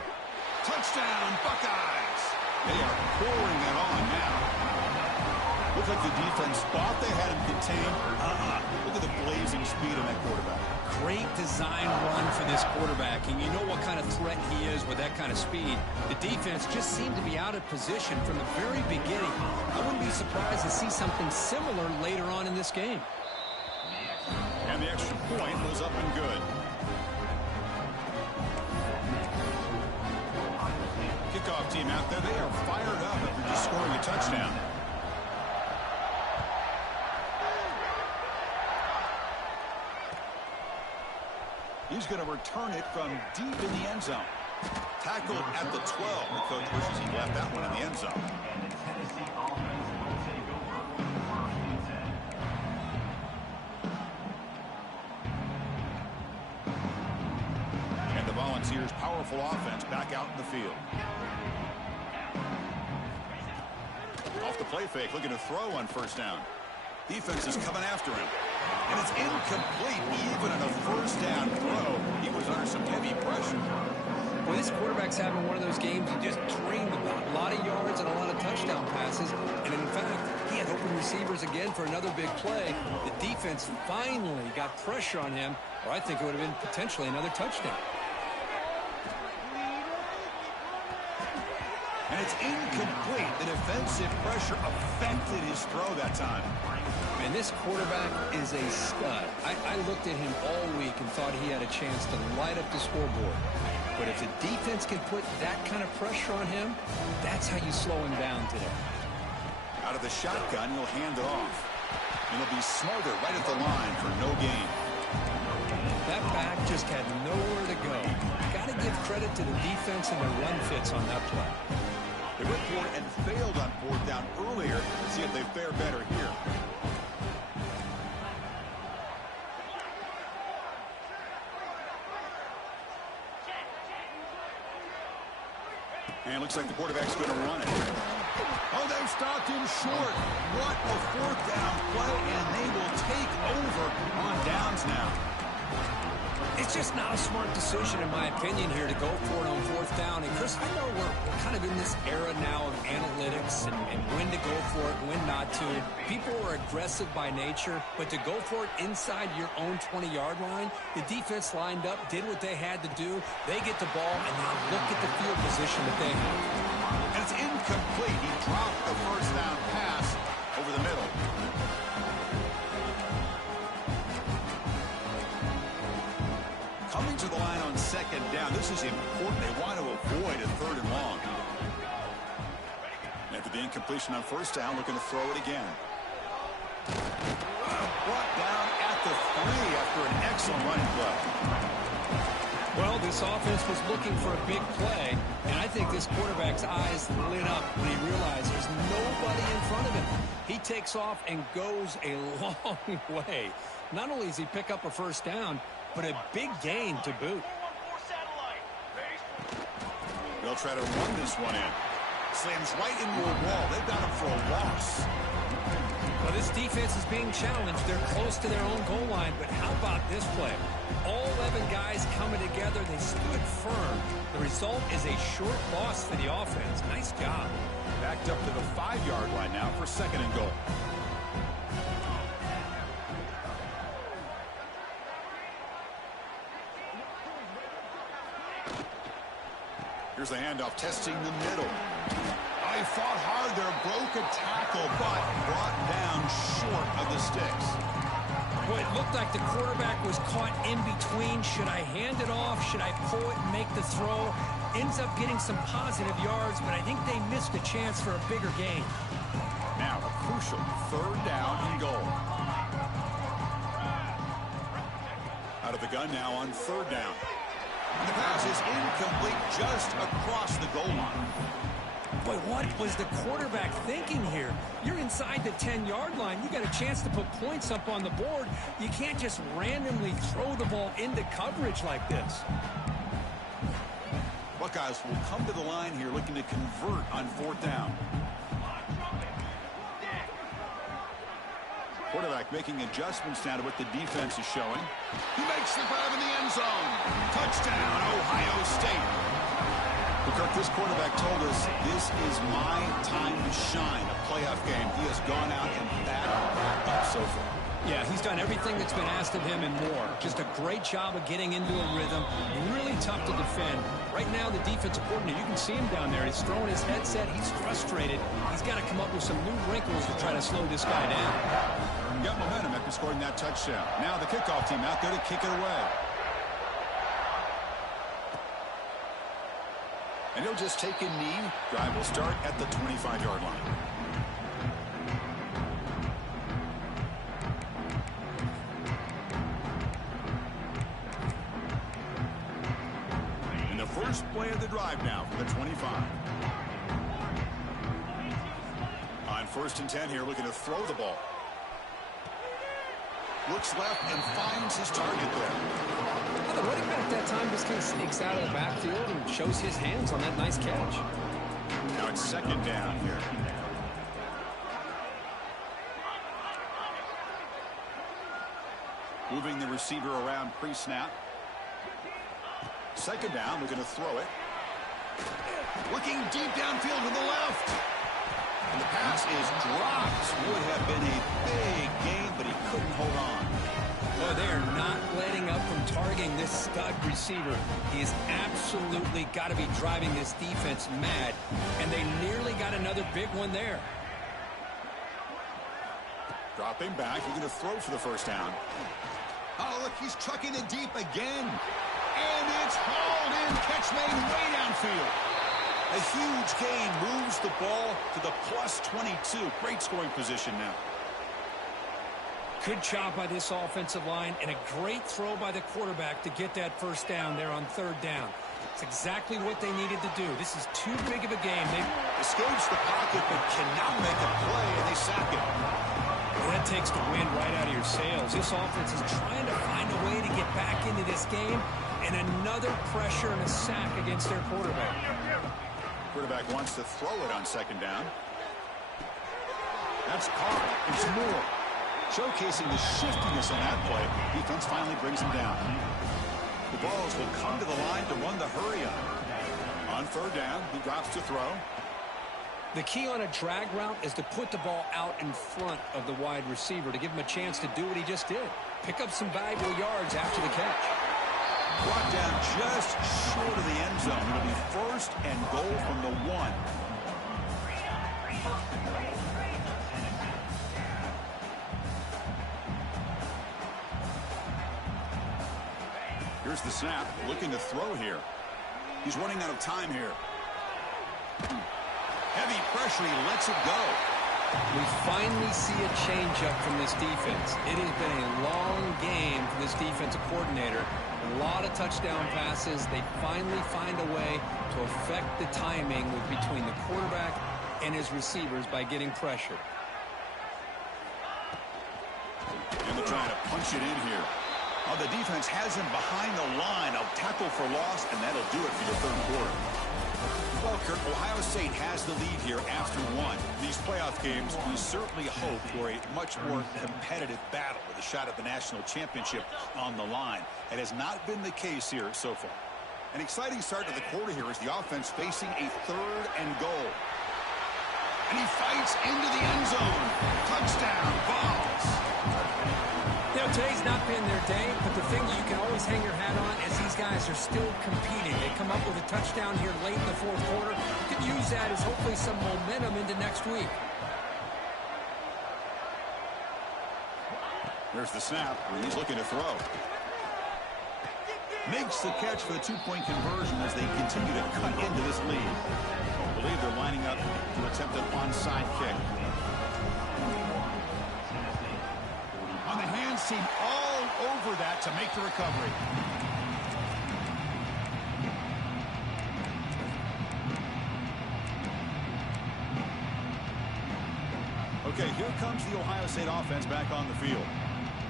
Touchdown, Buckeyes! They are pouring it on now. Looked like the defense thought they had him contained. Look at the blazing speed of that quarterback. Great design run for this quarterback, and you know what kind of threat he is with that kind of speed. The defense just seemed to be out of position from the very beginning. I wouldn't be surprised to see something similar later on in this game. And the extra point was up and good. Kickoff team out there, they are fired up after just scoring a touchdown. He's going to return it from deep in the end zone. Tackled at the 12. The coach wishes he left that one in the end zone. And the Volunteers' powerful offense back out in the field. Off the play fake, looking to throw on 1st down. Defense is coming after him. And it's incomplete. Even on a 1st down throw, he was under some heavy pressure. Well, this quarterback's having one of those games you just dreamed about. A lot of yards and a lot of touchdown passes. And in fact, he had open receivers again for another big play. The defense finally got pressure on him, or I think it would have been potentially another touchdown. And it's incomplete. The defensive pressure affected his throw that time. Man, this quarterback is a stud. I looked at him all week and thought he had a chance to light up the scoreboard. But if the defense can put that kind of pressure on him, that's how you slow him down today. Out of the shotgun, he'll hand it off. And he'll be smothered right at the line for no gain. That back just had nowhere to go. Got to give credit to the defense and their run fits on that play. They went for it and failed on 4th down earlier. Let's see if they fare better here. And it looks like the quarterback's going to run it. Oh, they've stopped him short. What a 4th down play, and they will take over on downs now. It's just not a smart decision, in my opinion, here to go for it on 4th down. And, Chris, I know we're kind of in this era now of analytics and when to go for it, when not to. People are aggressive by nature, but to go for it inside your own 20-yard line, the defense lined up, did what they had to do. They get the ball, and now look at the field position that they have. And it's incomplete. He dropped the 1st down pass over the middle. Coming to the line on 2nd down. This is important. They want to avoid a 3rd and long. After the Incompletion on first down, looking to throw it again. Brought down at the 3 after an excellent running play. Well, this offense was looking for a big play, and I think this quarterback's eyes lit up when he realized there's nobody in front of him. He takes off and goes a long way. Not only does he pick up a first down, but a big gain to boot. They'll try to run this one in. Slams right into a wall. They've got him for a loss. Well, this defense is being challenged. They're close to their own goal line, but how about this play? All 11 guys coming together. They stood firm. The result is a short loss for the offense. Nice job. Backed up to the 5-yard line now for second and goal. Here's the handoff, testing the middle. Oh, he fought hard there, broke a tackle, but brought down short of the sticks. Well, it looked like the quarterback was caught in between. Should I hand it off? Should I pull it and make the throw? Ends up getting some positive yards, but I think they missed a chance for a bigger gain. Now a crucial third down and goal. Out of the gun now on third down. And the pass is incomplete just across the goal line. Boy, what was the quarterback thinking here? You're inside the 10-yard line. You got a chance to put points up on the board. You can't just randomly throw the ball into coverage like this. Buckeyes will come to the line here looking to convert on fourth down. Quarterback making adjustments now to what the defense is showing. He makes the grab in the end zone. Touchdown, Ohio State. Well, Kirk, this quarterback told us this is my time to shine. A playoff game. He has gone out and backed up so far. Yeah, he's done everything that's been asked of him and more. Just a great job of getting into a rhythm. Really tough to defend. Right now, the defensive coordinator, you can see him down there. He's throwing his headset. He's frustrated. He's got to come up with some new wrinkles to try to slow this guy down. Got momentum after scoring that touchdown. Now the kickoff team out there to kick it away. And he'll just take a knee. Drive will start at the 25-yard line. And the first play of the drive now for the 25. On 1st and 10 here, looking to throw the ball. Looks left and finds his target there. Well, the running back that time just kind of sneaks out of the backfield and shows his hands on that nice catch. Now it's second down here. Moving the receiver around pre-snap. Second down, looking to throw it. Looking deep downfield to the left. And the pass is dropped. Would have been a big gain, but he couldn't hold on. Well, they are not letting up from targeting this stud receiver. He has absolutely got to be driving this defense mad. And they nearly got another big one there. Dropping back, looking to throw for the first down. Oh, look, he's chucking it deep again. And it's hauled in. Catch made way downfield. A huge gain moves the ball to the +22. Great scoring position now. Good job by this offensive line and a great throw by the quarterback to get that first down there on third down. It's exactly what they needed to do. This is too big of a game. They escapes the pocket but cannot make a play, and they sack it. Well, that takes the wind right out of your sails. This offense is trying to find a way to get back into this game, and another pressure and a sack against their quarterback. Quarterback wants to throw it on second down. That's caught. It's Moore. Showcasing the shiftiness on that play. Defense finally brings him down. The Vols will come to the line to run the hurry on. On third down, he drops to throw. The key on a drag route is to put the ball out in front of the wide receiver to give him a chance to do what he just did. Pick up some valuable yards after the catch. Brought down just short of the end zone. It'll be first and goal from the 1. Here's the snap. Looking to throw here. He's running out of time here. Heavy pressure, he lets it go. We finally see a change-up from this defense. It has been a long game for this defensive coordinator. A lot of touchdown passes. They finally find a way to affect the timing between the quarterback and his receivers by getting pressure. And they're trying to punch it in here. Oh, the defense has him behind the line. A tackle for loss, and that'll do it for the third quarter. Well, Kurt, Ohio State has the lead here after one. These playoff games, we certainly hope for a much more competitive battle with a shot at the national championship on the line. It has not been the case here so far. An exciting start to the quarter here as the offense facing a 3rd and goal. And he fights into the end zone. Touchdown, balls. You know, today's not been their day, but the thing you can always hang your hat on is these guys are still competing. They come up with a touchdown here late in the fourth quarter. You can use that as hopefully some momentum into next week. There's the snap, and he's looking to throw. Makes the catch for the 2-point conversion as they continue to cut into this lead. I believe they're lining up to attempt an onside kick. On the hands team, all over that to make the recovery. Okay, here comes the Ohio State offense back on the field.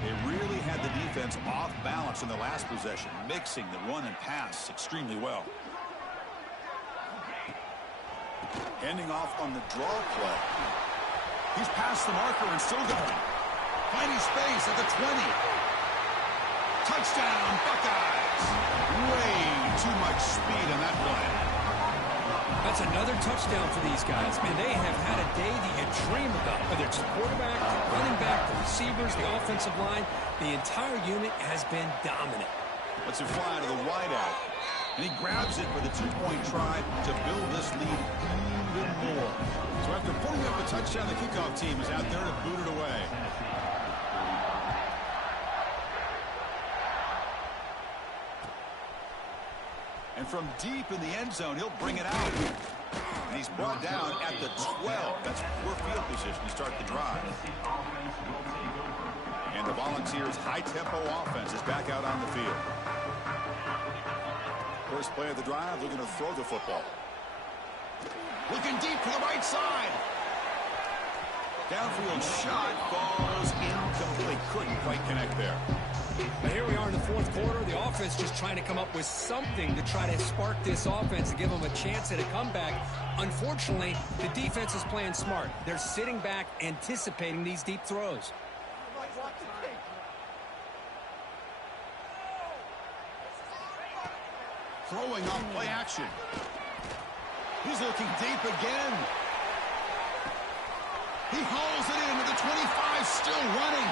They really had the defense off balance in the last possession, mixing the run and pass extremely well. Handing off on the draw play. He's past the marker and still going. Finding space at the 20. Touchdown, Buckeyes. Way too much speed on that play. That's another touchdown for these guys. Man, they have had a day that you dream about. Whether it's the quarterback, the running back, the receivers, the offensive line, the entire unit has been dominant. Let's it fly to the wideout. And he grabs it for the 2-point try to build this lead even more. So after pulling up a touchdown, the kickoff team is out there to boot it away. And from deep in the end zone, he'll bring it out. And he's brought down at the 12. That's poor field position to start the drive. And the Volunteers' high-tempo offense is back out on the field. First play of the drive, looking to throw the football. Looking deep to the right side. Downfield shot falls incomplete. Couldn't quite connect there. But here we are in the fourth quarter. The offense just trying to come up with something to try to spark this offense and give them a chance at a comeback. Unfortunately, the defense is playing smart. They're sitting back, anticipating these deep throws. Throwing on play action. He's looking deep again. He hauls it in at the 25, still running.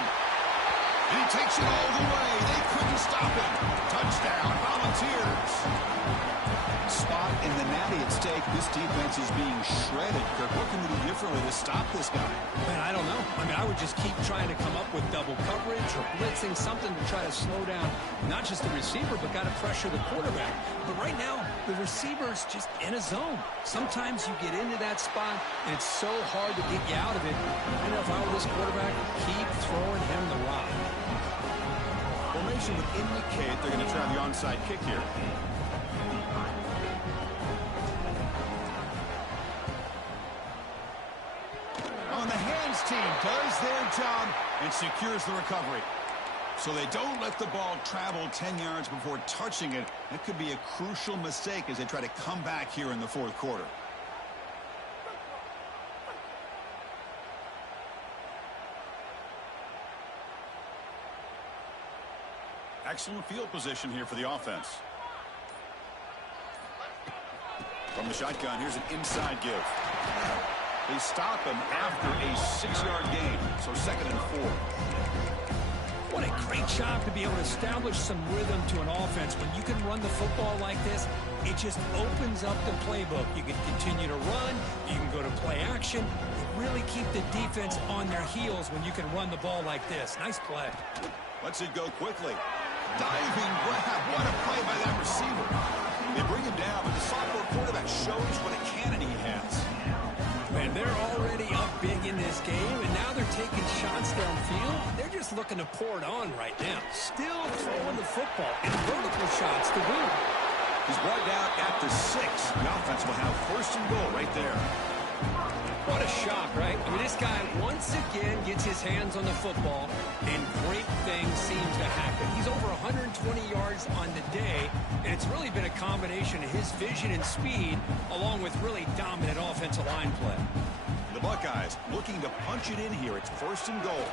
And he takes it all the way. They couldn't stop him. Touchdown, Volunteers. Spot in the natty at stake. This defense is being shredded. Kirk, what can we do differently to stop this guy? Man, I don't know. I mean, I would just keep trying to come up with double coverage or blitzing, something to try to slow down not just the receiver, but got to pressure the quarterback. But right now, the receiver's just in a zone. Sometimes you get into that spot, and it's so hard to get you out of it. I know if I were this quarterback, keep throwing him the rock. Formation would indicate they're going to try the onside kick here. On the hands team does their job and secures the recovery. So they don't let the ball travel 10 yards before touching it. That could be a crucial mistake as they try to come back here in the fourth quarter. Excellent field position here for the offense. From the shotgun, here's an inside give. They stop him after a 6-yard gain, so 2nd and 4. What a great job to be able to establish some rhythm to an offense. When you can run the football like this, it just opens up the playbook. You can continue to run. You can go to play action. You really keep the defense on their heels when you can run the ball like this. Nice play. Lets it go quickly. Diving grab. What a play by that receiver. They bring him down, but the sophomore quarterback shows what a cannon he has. They're already up big in this game, and now they're taking shots downfield. They're just looking to pour it on right now. Still throwing the football and vertical shots to boot. He's brought down at the 6. The offense will have first and goal right there. What a shock, right? I mean, this guy once again gets his hands on the football, and great things seem to happen. He's over 120 yards on the day, and it's really been a combination of his vision and speed, along with really dominant offensive line play. The Buckeyes looking to punch it in here. It's first and goal.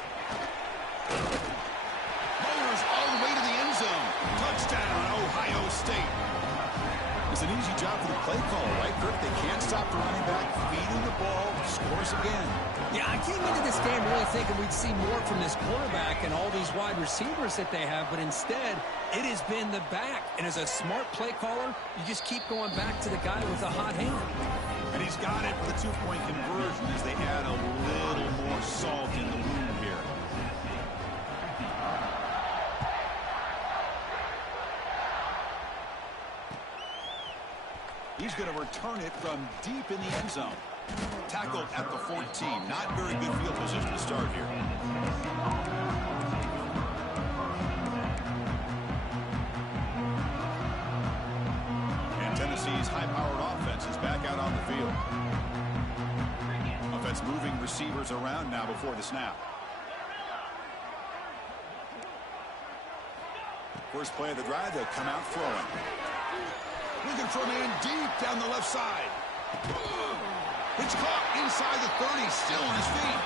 Motors all the way to the end zone. Touchdown, Ohio State. It's an easy job for the play caller, right, Kirk? They can't stop the running back, feeding the ball, scores again. Yeah, I came into this game really thinking we'd see more from this quarterback and all these wide receivers that they have, but instead, it has been the back. And as a smart play caller, you just keep going back to the guy with the hot hand. And he's got it for the two-point conversion as they add a little more salt in the wound here. He's going to return it from deep in the end zone. Tackled at the 14. Not very good field position to start here. And Tennessee's high-powered offense is back out on the field. Offense moving receivers around now before the snap. First play of the drive, they'll come out throwing. Looking for a man deep down the left side. It's caught inside the 30, still on his feet.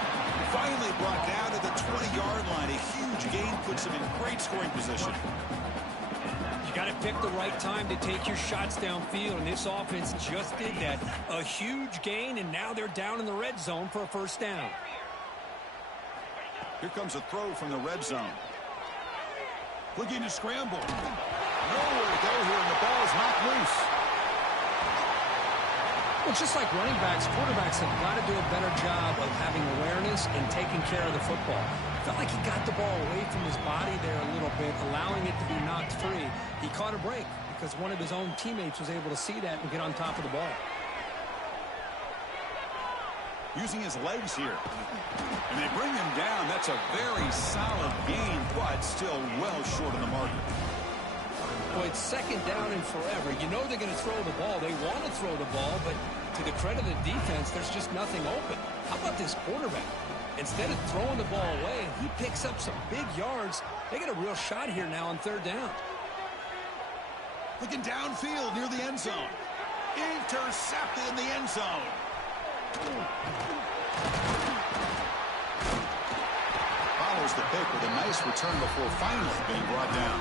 Finally brought down to the 20-yard line. A huge gain puts him in great scoring position. You got to pick the right time to take your shots downfield, and this offense just did that. A huge gain, and now they're down in the red zone for a first down. Here comes a throw from the red zone. Looking to scramble. Nowhere to go here, and the ball is knocked loose. Well, just like running backs, quarterbacks have got to do a better job of having awareness and taking care of the football. Felt like he got the ball away from his body there a little bit, allowing it to be knocked free. He caught a break because one of his own teammates was able to see that and get on top of the ball. Using his legs here. And they bring him down. That's a very solid gain, but still well short of the marker. Boy, it's second down and forever. You know they're going to throw the ball. They want to throw the ball, but to the credit of the defense, there's just nothing open. How about this quarterback? Instead of throwing the ball away, he picks up some big yards. They got a real shot here now on third down. Looking downfield near the end zone. Intercepted in the end zone. Follows the pick with a nice return before finally being brought down.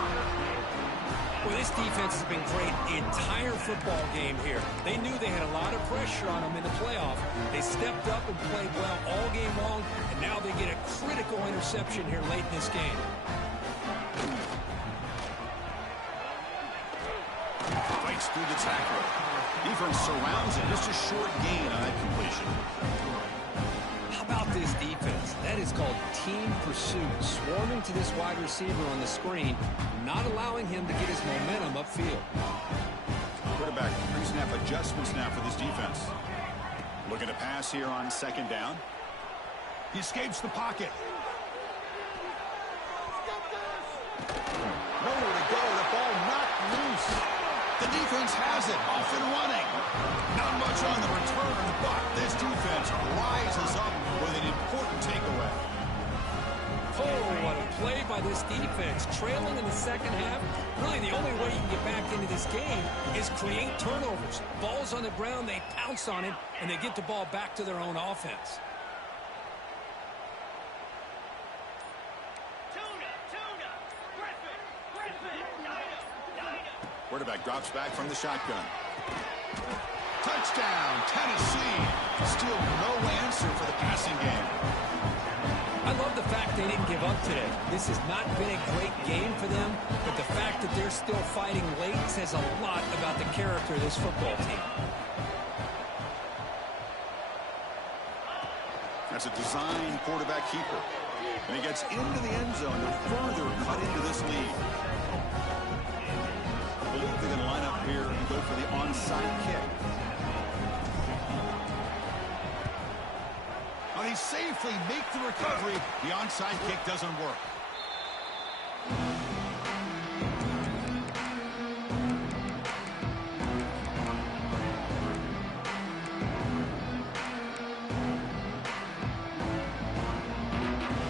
Well, this defense has been great the entire football game here. They knew they had a lot of pressure on them in the playoff. They stepped up and played well all game long, and now they get a critical interception here late in this game. Fights through the tackle. Defense surrounds it. Just a short gain on that completion. How about this defense? That is called team pursuit. Swarming to this wide receiver on the screen, not allowing him to get his momentum upfield. Quarterback pre-snap adjustments now for this defense. Looking to pass here on second down. He escapes the pocket. Nowhere to go. The ball knocked loose. The defense has it, off and running. Not much on the return, but this defense rises up with an important takeaway. Oh, what a play by this defense. Trailing in the second half. Really, the only way you can get back into this game is create turnovers. Ball's on the ground, they pounce on it, and they get the ball back to their own offense. Quarterback drops back from the shotgun. Touchdown, Tennessee. Still no answer for the passing game. I love the fact they didn't give up today. This has not been a great game for them, but the fact that they're still fighting late says a lot about the character of this football team. That's a design quarterback keeper. And he gets into the end zone to further cut into this lead. I believe they're going to line up here and go for the onside kick. safely make the recovery. The onside kick doesn't work.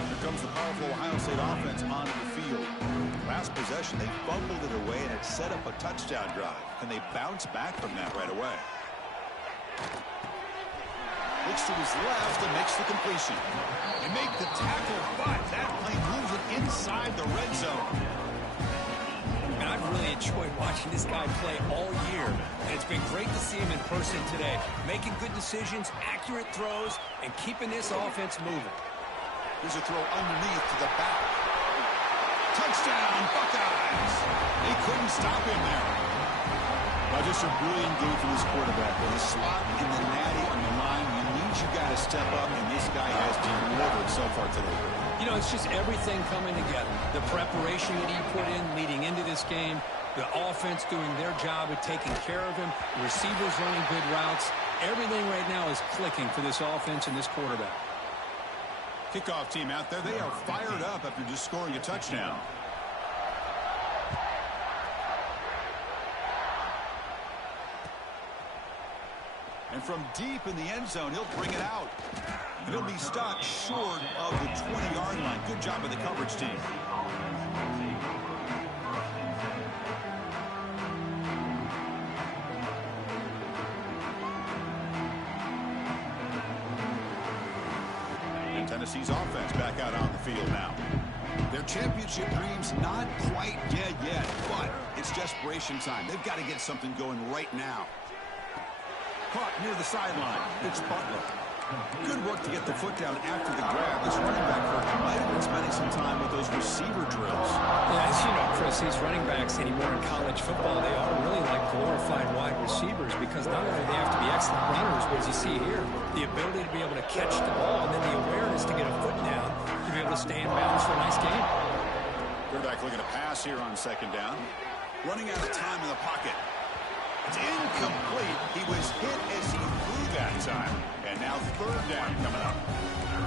Here comes the powerful Ohio State offense onto the field. Last possession, they fumbled it away, and it set up a touchdown drive. Can they bounce back from that right away? Looks to his left and makes the completion. They make the tackle, but that play moves it inside the red zone. And I've really enjoyed watching this guy play all year. And it's been great to see him in person today. Making good decisions, accurate throws, and keeping this offense moving. Here's a throw underneath to the back. Touchdown, Buckeyes! They couldn't stop him there. Now just a brilliant game for this quarterback. With a slot in the natty on the line, you got to step up, and this guy has delivered so far today. You know, it's just everything coming together. The preparation that he put in leading into this game, the offense doing their job of taking care of him, the receivers running good routes. Everything right now is clicking for this offense and this quarterback. Kickoff team out there, they are fired up after just scoring a touchdown. And from deep in the end zone, he'll bring it out. And he'll be stopped short of the 20-yard line. Good job by the coverage team. And Tennessee's offense back out on the field now. Their championship dreams not quite dead yet, but it's desperation time. They've got to get something going right now. Caught near the sideline. It's Butler. Good work to get the foot down after the grab. This running back might have been spending some time with those receiver drills. Yeah, as you know, Chris, these running backs anymore in college football, they are really like glorified wide receivers because not only do they have to be excellent runners, but as you see here, the ability to be able to catch the ball and then the awareness to get a foot down to be able to stay in bounds for a nice game. Quarterback looking to pass here on second down. Running out of time in the pocket. It's incomplete. He was hit as he threw that time. And now third down coming up.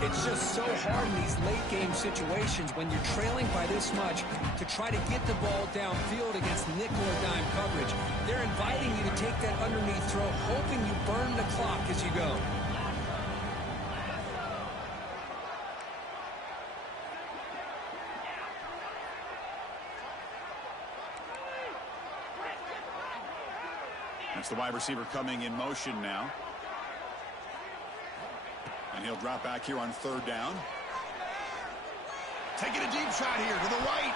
It's just so hard in these late game situations when you're trailing by this much to try to get the ball downfield against nickel or dime coverage. They're inviting you to take that underneath throw, hoping you burn the clock as you go. That's the wide receiver coming in motion now. And he'll drop back here on third down. Taking a deep shot here to the right.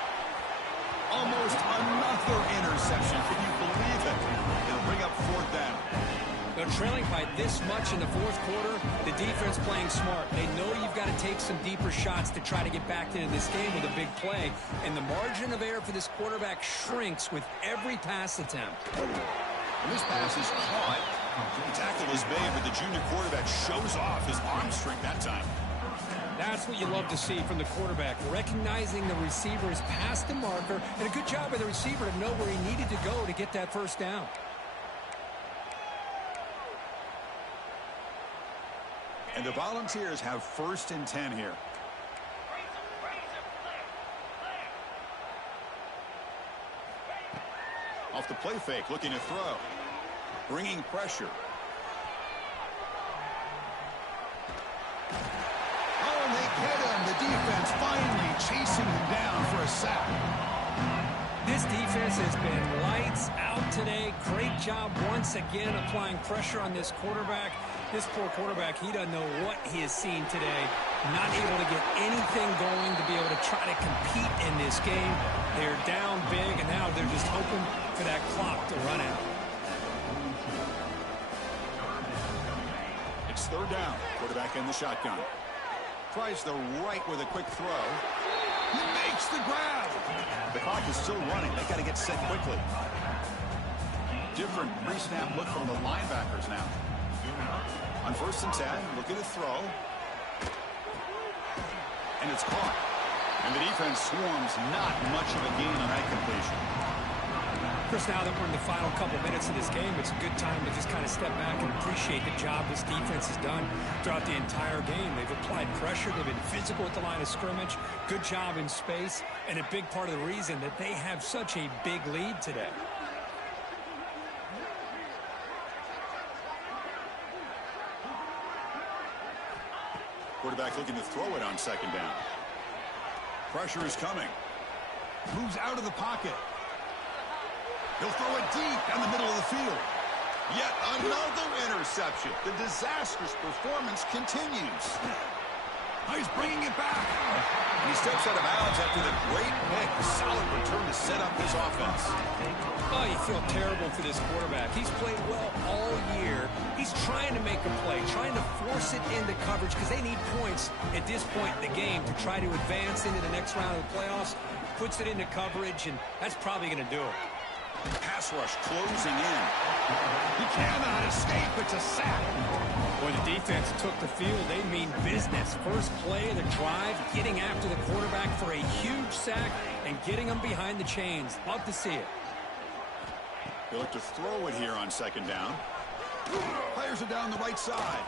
Almost another interception. Can you believe it? It'll bring up fourth down. They're trailing by this much in the fourth quarter. The defense playing smart. They know you've got to take some deeper shots to try to get back into this game with a big play. And the margin of error for this quarterback shrinks with every pass attempt. And this pass is caught. The tackle is made, but the junior quarterback shows off his arm strength that time. That's what you love to see from the quarterback, recognizing the receiver is past the marker, and a good job by the receiver to know where he needed to go to get that first down. And the Volunteers have first and 10 here. Off the play fake, looking to throw. Bringing pressure. Oh, and they get him. The defense finally chasing him down for a sack. This defense has been lights out today. Great job once again applying pressure on this quarterback. This poor quarterback, he doesn't know what he has seen today. Not able to get anything going to be able to try to compete in this game. They're down big, and now they're just hoping for that clock to run out. It's third down. Quarterback in the shotgun. Tries the right with a quick throw. He makes the grab. The clock is still running. They got to get set quickly. Different pre-snap look from the linebackers now. On first and 10, looking to throw. And it's caught. And the defense swarms, not much of a gain on that completion. Chris, now that we're in the final couple minutes of this game, it's a good time to just kind of step back and appreciate the job this defense has done throughout the entire game. They've applied pressure. They've been physical at the line of scrimmage. Good job in space. And a big part of the reason that they have such a big lead today. Quarterback looking to throw it on second down. Pressure is coming. Moves out of the pocket. He'll throw it deep down the middle of the field. Yet another interception. The disastrous performance continues. He's bringing it back. And he steps out of bounds after the great pick. A solid return to set up his offense. Oh, you feel terrible for this quarterback. He's played well all year. He's trying to make a play, trying to force it into coverage because they need points at this point in the game to try to advance into the next round of the playoffs. Puts it into coverage, and that's probably going to do it. Pass rush closing in. He cannot escape. It's a sack. When the defense took the field, they mean business. First play of the drive, getting after the quarterback for a huge sack and getting him behind the chains. Love to see it. They look to throw it here on second down. Players are down the right side.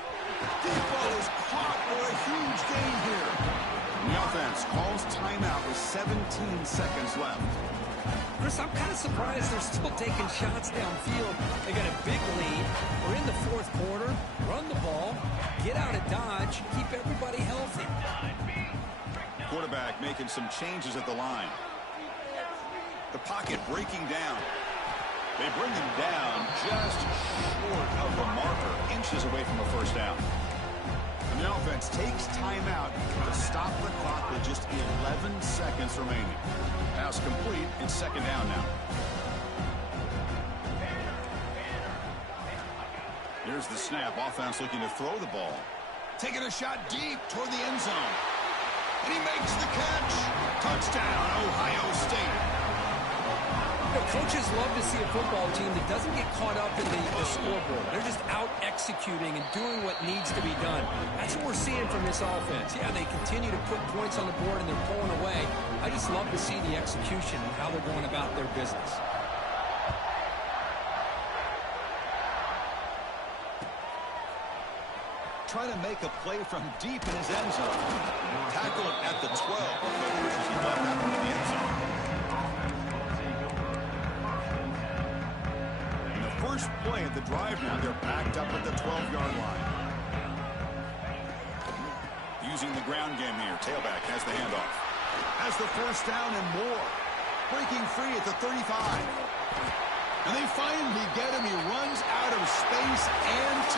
Deep ball is caught for a huge gain here. And the offense calls timeout with 17 seconds left. Chris, I'm kind of surprised they're still taking shots downfield. They got a big lead. We're in the fourth quarter. Run the ball, get out of Dodge, keep everybody healthy. Quarterback making some changes at the line. The pocket breaking down. They bring him down just short of the marker, inches away from a first down. And the offense takes timeout to stop the clock with just 11 seconds remaining. Pass complete. It's second down now. Here's the snap. Offense looking to throw the ball. Taking a shot deep toward the end zone. And he makes the catch. Touchdown, Ohio State. Coaches love to see a football team that doesn't get caught up in the scoreboard. They're just out executing and doing what needs to be done. That's what we're seeing from this offense. Yeah, they continue to put points on the board and they're pulling away. I just love to see the execution and how they're going about their business. Trying to make a play from deep in his end zone. Tackled at the 12. He got that one in the end zone. In the first play of the drive now, they're backed up at the 12-yard line. Using the ground game here. Tailback has the handoff. Has the first down and more. Breaking free at the 35. And they finally get him. He runs out of space and